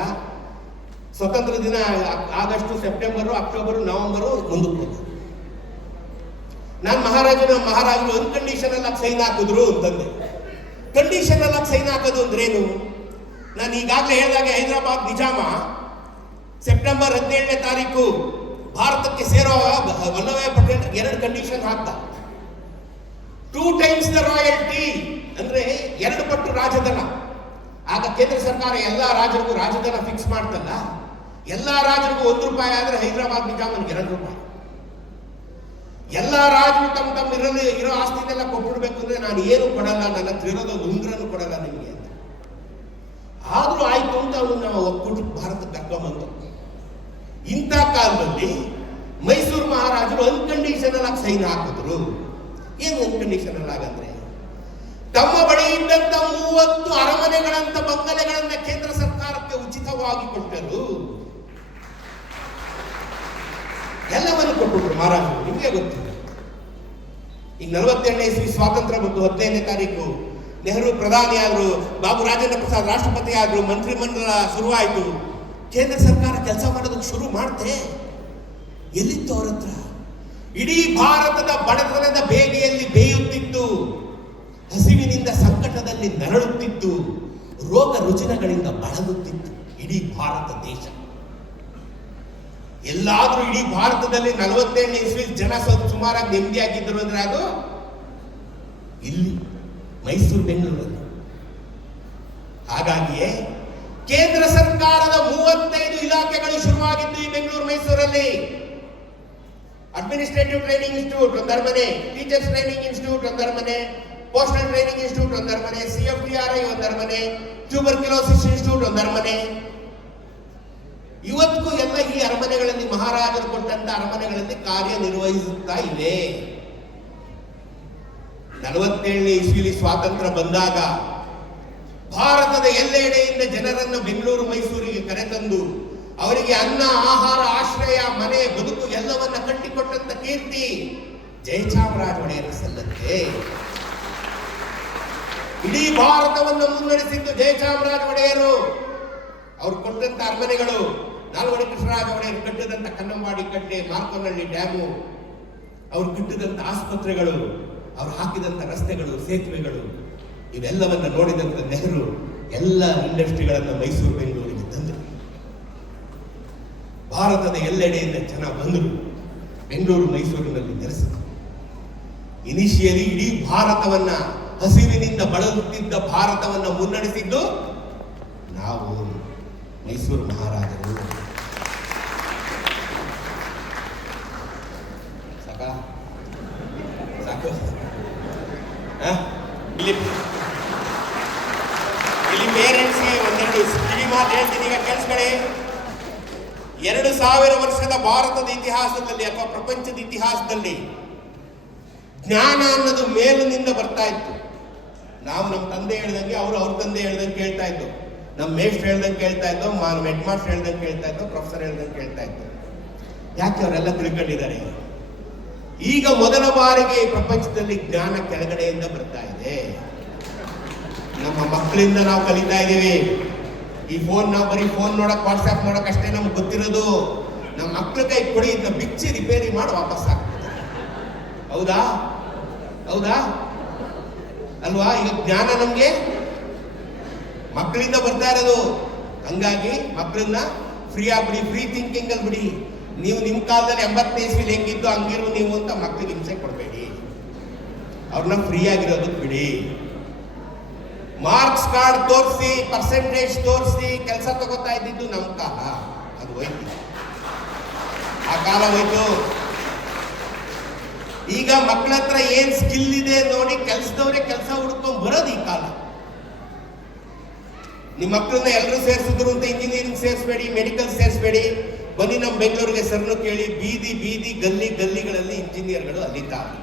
ಸ್ವತಂತ್ರ ದಿನ ಆಗಸ್ಟ್, ಸೆಪ್ಟೆಂಬರು, ಅಕ್ಟೋಬರು, ನವೆಂಬರು ಮುಂದಕ್ಕೆ ಹೋದ್ರು. ನಾನು ಮಹಾರಾಜರು ಅನ್ಕಂಡೀಷನಲ್ ಆಗಿ ಸೈನ್ ಹಾಕಿದ್ರು ಅಂತಂದೆ. ಕಂಡೀಷನಲ್ ಆಗಿ ಸೈನ್ ಹಾಕೋದು ಅಂದ್ರೇನು? ನಾನು ಈಗಾಗಲೇ ಹೇಳಿದಾಗ ಹೈದರಾಬಾದ್ ನಿಜಾಮ ಸೆಪ್ಟೆಂಬರ್ 17ನೇ ತಾರೀಕು ಭಾರತಕ್ಕೆ ಸೇರೋ ವಲ್ಲಭಾಯ್ ಪಟೇಲ್ 2 ಕಂಡೀಷನ್ ಹಾಕ್ತ. 2 times ದ ರಾಯಲ್ಟಿ, ಅಂದ್ರೆ 2 ಪಟ್ಟು ರಾಜಧನ. ಆಗ ಕೇಂದ್ರ ಸರ್ಕಾರ ಎಲ್ಲಾ ರಾಜರಿಗೂ ರಾಜಧನ ಫಿಕ್ಸ್ ಮಾಡ್ತಲ್ಲ, ಎಲ್ಲಾ ರಾಜರಿಗೂ ₹1 ಆದ್ರೆ ಹೈದರಾಬಾದ್ ನಿಜಾಮನ್ಗೆ ₹2. ಎಲ್ಲಾ ರಾಜರು ತಮ್ಮ ಇರೋ ಆಸ್ತಿನೆಲ್ಲ ಕೊಟ್ಬಿಡ್ಬೇಕು ಅಂದ್ರೆ ನಾನು ಏನು ಕೊಡಲ್ಲ, ನನ್ನ ಹತ್ರ ಇರೋದು ಉಂಗ್ರನು ಕೊಡಲ್ಲ ನಿಮಗೆ ಅಂತ. ಆದ್ರೂ ಆಯ್ತು ಅಂತ ಅವನು ನಾವು ಒಕ್ಕೂಟಕ್ಕೆ ಭಾರತಕ್ಕೆ ಕರ್ಕೊಂಬಂದು. ಇಂಥ ಕಾಲದಲ್ಲಿ ಮೈಸೂರು ಮಹಾರಾಜರು ಅನ್ಕಂಡೀಷನಲ್ ಆಗಿ ಸೈನ್ ಹಾಕಿದ್ರು. ಏನು ಅನ್ಕಂಡೀಷನಲ್ ಆಗಂದ್ರೆ, ತಮ್ಮ ಬಳಿ ಇದ್ದಂತ 30 ಅರಮನೆಗಳಂತ ಬಂಗಲೆಗಳನ್ನ ಕೇಂದ್ರ ಸರ್ಕಾರಕ್ಕೆ ಉಚಿತವಾಗಿ ಕೊಟ್ಟರು. ಎಲ್ಲವನ್ನು ಕೊಟ್ಟರು ಮಹಾರಾಜರು. ನಿಮಗೆ ಗೊತ್ತು, ಈಗ 48ನೇ ಇಸ್ವಿ ಸ್ವಾತಂತ್ರ್ಯ ಬಂತು. 15ನೇ ತಾರೀಕು ನೆಹರು ಪ್ರಧಾನಿ ಆದ್ರು, ಬಾಬು ರಾಜೇಂದ್ರ ಪ್ರಸಾದ್ ರಾಷ್ಟ್ರಪತಿ ಆದ್ರು, ಮಂತ್ರಿಮಂಡಲ ಶುರುವಾಯಿತು. ಕೇಂದ್ರ ಸರ್ಕಾರ ಕೆಲಸ ಮಾಡೋದಕ್ಕೆ ಶುರು ಮಾಡ್ತೆ. ಎಲ್ಲಿತ್ತು ಅವ್ರ ಹತ್ರ? ಇಡೀ ಭಾರತದ ಬಡತನದ ಬೇಗೆಯಲ್ಲಿ ಬೇಯುತ್ತಿತ್ತು, ಹಸಿವಿನಿಂದ ಸಂಕಟದಲ್ಲಿ ನರಳುತ್ತಿತ್ತು, ರೋಗ ರುಜಿನಗಳಿಂದ ಬಳಲುತ್ತಿತ್ತು ಇಡೀ ಭಾರತ ದೇಶ. ಎಲ್ಲಾದ್ರೂ ಇಡೀ ಭಾರತದಲ್ಲಿ 47ನೇ ಇಸ್ವಿ ಜನ ಸುಮಾರಾಗಿ ನೆಮ್ಮದಿಯಾಗಿದ್ದರು ಅಂದ್ರೆ ಅದು ಇಲ್ಲಿ ಮೈಸೂರು, ಬೆಂಗಳೂರಲ್ಲಿ. ಹಾಗಾಗಿಯೇ ಕೇಂದ್ರ ಸರ್ಕಾರದ 35 ಇಲಾಖೆಗಳು ಶುರುವಾಗಿದ್ದು ಈ ಬೆಂಗಳೂರು ಮೈಸೂರಲ್ಲಿ. ಅಡ್ಮಿನಿಸ್ಟ್ರೇಟಿವ್ ಟ್ರೈನಿಂಗ್ ಇನ್ಸ್ಟಿಟ್ಯೂಟ್ ಒಂದು ಅರಮನೆ, ಟೀಚರ್ಸ್ ಟ್ರೈನಿಂಗ್ ಇನ್ಸ್ಟಿಟ್ಯೂಟ್ ಒಂದು ಅರಮನೆ, ಪೋಸ್ಟಲ್ ಟ್ರೈನಿಂಗ್ ಇನ್ಸ್ಟಿಟ್ಯೂಟ್ ಒಂದು ಅರಮನೆ, CFTRI ಒಂದು ಅರಮನೆ, ಟ್ಯೂಬರ್ಕ್ಯುಲೋಸಿಸ್ ಇನ್ಸ್ಟಿಟ್ಯೂಟ್ ಒಂದು ಅರಮನೆ. ಇವತ್ತಿಗೂ ಎಲ್ಲ ಈ ಅರಮನೆಗಳಲ್ಲಿ, ಮಹಾರಾಜರು ಕೊಟ್ಟಂತ ಅರಮನೆಗಳಲ್ಲಿ ಕಾರ್ಯನಿರ್ವಹಿಸುತ್ತಾ ಇವೆ. 47ನೇ ಇಸ್ವಿಲಿ ಸ್ವಾತಂತ್ರ್ಯ ಬಂದಾಗ ಭಾರತದ ಎಲ್ಲೆಡೆಯಿಂದ ಜನರನ್ನು ಬೆಂಗಳೂರು ಮೈಸೂರಿಗೆ ಕರೆತಂದು ಅವರಿಗೆ ಅನ್ನ, ಆಹಾರ, ಆಶ್ರಯ, ಮನೆ, ಬದುಕು ಎಲ್ಲವನ್ನ ಕಟ್ಟಿಕೊಟ್ಟಂತ ಕೀರ್ತಿ ಜಯಚಾಮರಾಜ ಒಡೆಯರ್ ಸಲ್ಲತ್ತೆ. ಇಡೀ ಭಾರತವನ್ನು ಮುನ್ನಡೆಸಿದ್ದು ಜಯಚಾಮರಾಜ ಒಡೆಯರು. ಅವ್ರು ಕೊಟ್ಟಂತ ಅರಮನೆಗಳು, ನಾಲ್ವಡಿ ಕೃಷ್ಣರಾಜ ಒಡೆಯರು ಕಟ್ಟಿದಂತ ಕನ್ನಂಬಾಡಿ ಕಟ್ಟೆ, ಮಾರ್ಕೋನಹಳ್ಳಿ ಡ್ಯಾಮು, ಅವ್ರು ಕಟ್ಟಿದಂತ ಆಸ್ಪತ್ರೆಗಳು, ಅವ್ರು ಹಾಕಿದಂತ ರಸ್ತೆಗಳು, ಸೇತುವೆಗಳು, ಇವೆಲ್ಲವನ್ನ ನೋಡಿದಂತ ನೆಹರು ಎಲ್ಲ ಇಂಡಸ್ಟ್ರಿಗಳನ್ನು ಮೈಸೂರು, ಬೆಂಗಳೂರಿಗೆ ತಂದರು. ಭಾರತದ ಎಲ್ಲೆಡೆಯಿಂದ ಜನ ಬಂದರು, ಬೆಂಗಳೂರು ಮೈಸೂರಿನಲ್ಲಿ ನೆಲೆಸಿದರು. ಇನಿಷಿಯಲಿ ಇಡೀ ಭಾರತವನ್ನ, ಹಸಿವಿನಿಂದ ಬಳಲುತ್ತಿದ್ದ ಭಾರತವನ್ನ ಮುನ್ನಡೆಸಿದ್ದು ನಾವು, ಮೈಸೂರು ಮಹಾರಾಜರು. ಸಾಕು ಇಲ್ಲಿ ಕೇಳಿಸ್ಕೊಳ್ಳಿ, 2000 ವರ್ಷದ ಭಾರತದ ಇತಿಹಾಸದಲ್ಲಿ ಅಥವಾ ಪ್ರಪಂಚದ ಇತಿಹಾಸದಲ್ಲಿ ಜ್ಞಾನ ಅನ್ನೋದು ಮೇಲಿನಿಂದ ಬರ್ತಾ ಇತ್ತು. ನಾವು ನಮ್ಮ ತಂದೆ ಹೇಳ್ದಂಗೆ, ಅವ್ರ ತಂದೆ ಹೇಳ್ದಂಗೆ ಕೇಳ್ತಾ ಇದ್ದು, ನಮ್ಮ ಮೇಷ್ಟ್ರು ಹೇಳ್ದಂಗೆ ಕೇಳ್ತಾ ಇದ್ದೋ, ಹೆಡ್ ಮಾಸ್ಟರ್ ಹೇಳ್ದಂಗೆ ಕೇಳ್ತಾ ಇದ್ದೋ, ಪ್ರೊಫೆಸರ್ ಹೇಳ್ದಂಗೆ ಕೇಳ್ತಾ ಇದ್ದು. ಯಾಕೆ ಅವರೆಲ್ಲ ತಿಳ್ಕೊಂಡಿದ್ದಾರೆ? ಈಗ ಮೊದಲ ಬಾರಿಗೆ ಈ ಪ್ರಪಂಚದಲ್ಲಿ ಜ್ಞಾನ ಕೆಳಗಡೆಯಿಂದ ಬರ್ತಾ ಇದೆ. ನಮ್ಮ ಮಕ್ಕಳಿಂದ ನಾವು ಕಲಿತಾ ಇದ್ದೀವಿ. ಈ ಫೋನ್ ನಾವು ಬರೀ ಫೋನ್ ನೋಡಕ್, ವಾಟ್ಸ್ಆಪ್ ನೋಡಕ್ ಅಷ್ಟೇ ನಮ್ಗೆ ಗೊತ್ತಿರೋದು. ನಮ್ಮ ಮಕ್ಕಳ ಕೈ ಕೊಡಿ, ಇದನ್ನ ಬಿಚ್ಚಿ ರಿಪೇರಿ ಮಾಡಿ ವಾಪಸ್ ಹಾಕ್ತಾರೆ. ಹೌದಾ? ಹೌದಾ ಅಲ್ವಾ? ಈಗ ಜ್ಞಾನ ನಮ್ಗೆ ಮಕ್ಕಳಿಂದ ಬರ್ತಾ ಇರೋದು. ಹಂಗಾಗಿ ಮಕ್ಕಳನ್ನ ಫ್ರೀ ಆಗ್ಬಿಡಿ, ಫ್ರೀ ಥಿಂಕಿಂಗ್ ಅಲ್ಲಿ ಬಿಡಿ. ನೀವು ನಿಮ್ಮ ಕಾಲದಲ್ಲಿ 80ನೇ ಇಸ್ವಿಲಿ ಹೆಂಗಿದ್ದು ಹಂಗಿರು ನೀವು ಅಂತ ಮಕ್ಕಳಿಗೆ ಹಿಂಸೆ ಕೊಡಬೇಡಿ. ಅವ್ರನ್ನ ಫ್ರೀ ಆಗಿರೋದಕ್ಕೆ ಬಿಡಿ. ಮಾರ್ಕ್ಸ್ ಕಾರ್ಡ್ ತೋರಿಸಿ, ಪರ್ಸೆಂಟೇಜ್ ತೋರಿಸಿ ಕೆಲಸ ತಗೋತಾ ಇದ್ದಿದ್ದು ನಮ್ಮ ಕಾಲ. ಅದು ಹೋಯ್ತು, ಆ ಕಾಲ ಹೋಯ್ತು. ಈಗ ಮಕ್ಕಳ ಹತ್ರ ಏನ್ ಸ್ಕಿಲ್ ಇದೆ ನೋಡಿ ಕೆಲಸದವರೇ ಕೆಲಸ ಹುಡ್ಕೊಂಡ್ ಬರೋದು ಈ ಕಾಲ. ನಿಮ್ಮ ಮಕ್ಕಳನ್ನ ಎಲ್ಲರೂ ಸೇರಿಸಿದ್ರು ಅಂತ ಇಂಜಿನಿಯರಿಂಗ್ ಸೇರಿಸಬೇಡಿ, ಮೆಡಿಕಲ್ ಸೇರಿಸಬೇಡಿ. ಬನ್ನಿ ನಮ್ಮ ಬೆಂಗಳೂರಿಗೆ ಸರ್ನು ಕೇಳಿ, ಬೀದಿ ಬೀದಿ ಗಲ್ಲಿಗಳಲ್ಲಿ ಇಂಜಿನಿಯರ್ಗಳು ಅಲ್ಲಿದ್ದಾರೆ.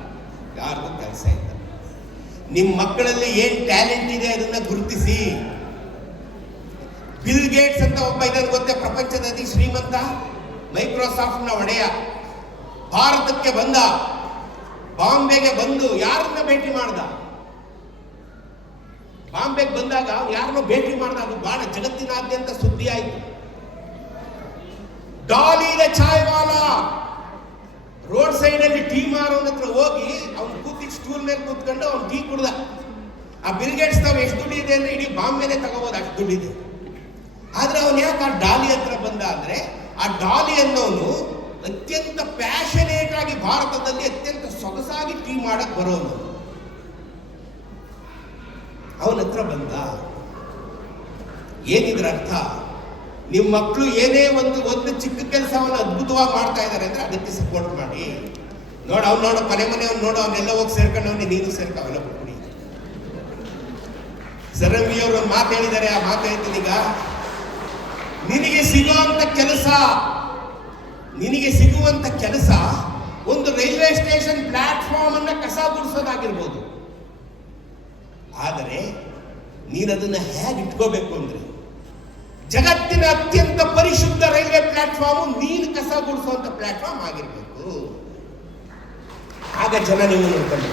ಯಾರಿಗೂ ಕೆಲಸ ಇಲ್ಲ. ನಿಮ್ಮ ಮಕ್ಕಳಲ್ಲಿ ಏನ್ ಟ್ಯಾಲೆಂಟ್ ಇದೆ ಅದನ್ನ ಗುರುತಿಸಿ. ಬಿಲ್ ಗೇಟ್ಸ್ ಅಂತ ಒಬ್ಬ ಇದನ್ನು ಗೊತ್ತೇ, ಪ್ರಪಂಚದ ಅತಿ ಶ್ರೀಮಂತ, ಮೈಕ್ರೋಸಾಫ್ಟ್ ನ ಒಡೆಯ, ಭಾರತಕ್ಕೆ ಬಂದ. ಬಾಂಬೆಗೆ ಬಂದು ಯಾರನ್ನ ಭೇಟಿ ಮಾಡ್ದ? ಬಾಂಬೆಗೆ ಬಂದಾಗ ಯಾರನ್ನ ಭೇಟಿ ಮಾಡ್ದ? ಅದು ಬಹಳ ಜಗತ್ತಿನಾದ್ಯಂತ ಸುದ್ದಿ ಆಯಿತು. Dolly the chaiwala road side ಅಲ್ಲಿ ಟೀ ಮಾರೋನ ಹತ್ರ ಹೋಗಿ ಅವ್ನು ಕೂತಿ ಸ್ಟೂಲ್ ಮೇಲೆ ಕೂತ್ಕೊಂಡು ಅವ್ನು ಟೀ ಕುಡ್ದ. ಆ ಬಿಲ್ ಗೇಟ್ಸ್ ನಾವು ಎಷ್ಟು ದುಡ್ಡು ಇದೆ ಅಂದ್ರೆ ಇಡೀ ಬಾಂಬೆನೆ ತಗೋಬಹುದು, ಅಷ್ಟು ದುಡ್ಡಿದೆ. ಆದ್ರೆ ಅವನು ಯಾಕೆ ಆ ಡಾಲಿ ಹತ್ರ ಬಂದ ಅಂದ್ರೆ, ಆ ಡಾಲಿ ಅನ್ನೋನು ಅತ್ಯಂತ ಪ್ಯಾಷನೇಟ್ ಆಗಿ ಭಾರತದಲ್ಲಿ ಅತ್ಯಂತ ಸೊಗಸಾಗಿ ಟೀ ಮಾಡಕ್ ಬರೋನು. ಅವನ ಹತ್ರ ಬಂದ. ಏನಿದ್ರ ಅರ್ಥ? ನಿಮ್ಮ ಮಕ್ಕಳು ಏನೇ ಒಂದು ಚಿಕ್ಕ ಕೆಲಸವನ್ನು ಅದ್ಭುತವಾಗಿ ಮಾಡ್ತಾ ಇದ್ದಾರೆ ಅಂದ್ರೆ ಅದಕ್ಕೆ ಸಪೋರ್ಟ್ ಮಾಡಿ. ಅವ್ನು ಮನೆ ಅವ್ನು ನೋಡು, ಅವನ್ನೆಲ್ಲ ಹೋಗಿ ಸೇರ್ಕೊಂಡವನ್ನೇ ನೀನು ಸೇರ್ಕ, ಅವೆಲ್ಲ ಕೊಡಿ. ಸರಂಗಿ ಅವರು ಒಂದು ಮಾತು ಹೇಳಿದ್ದಾರೆ, ಆ ಮಾತು ಹೇಳ್ತೀನಿ ಈಗ. ನಿನಗೆ ಸಿಗುವಂತ ಕೆಲಸ ಒಂದು ರೈಲ್ವೆ ಸ್ಟೇಷನ್ ಪ್ಲಾಟ್ಫಾರ್ಮ್ ಅನ್ನ ಕಸ ಗುಡಿಸೋದಾಗಿರ್ಬೋದು. ಆದರೆ ನೀನದನ್ನ ಹೇಗೆ ಇಟ್ಕೋಬೇಕು ಅಂದ್ರೆ, ಜಗತ್ತಿನ ಅತ್ಯಂತ ಪರಿಶುದ್ಧ ರೈಲ್ವೆ ಪ್ಲಾಟ್ಫಾರ್ಮ್ ನೀನು ಕಸ ಗುಡಿಸುವಂತ ಪ್ಲಾಟ್ಫಾರ್ಮ್ ಆಗಿರ್ಬೇಕು. ಆಗ ಜನ ನೀವು ನೋಡ್ಕೊಂಡು,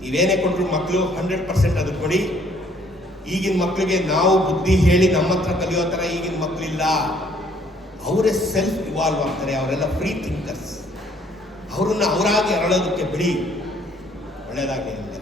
ನೀವೇನೇ ಕೊಟ್ಟರು ಮಕ್ಕಳು 100% ಅದು ಕೊಡಿ. ಈಗಿನ ಮಕ್ಕಳಿಗೆ ನಾವು ಬುದ್ಧಿ ಹೇಳಿ ನಮ್ಮ ಹತ್ರ ಕಲಿಯೋ ಥರ ಈಗಿನ ಮಕ್ಕಳಿಲ್ಲ. ಅವರೇ ಸೆಲ್ಫ್ ಇವಾಲ್ವ್ ಆಗ್ತಾರೆ. ಅವರೆಲ್ಲ ಫ್ರೀ ಥಿಂಕರ್ಸ್. ಅವರನ್ನ ಅವರಾಗಿ ಅರಳೋದಕ್ಕೆ ಬಿಡಿ. ಒಳ್ಳೆಯದಾಗಲಿ ನಿಮಗೆಲ್ಲ.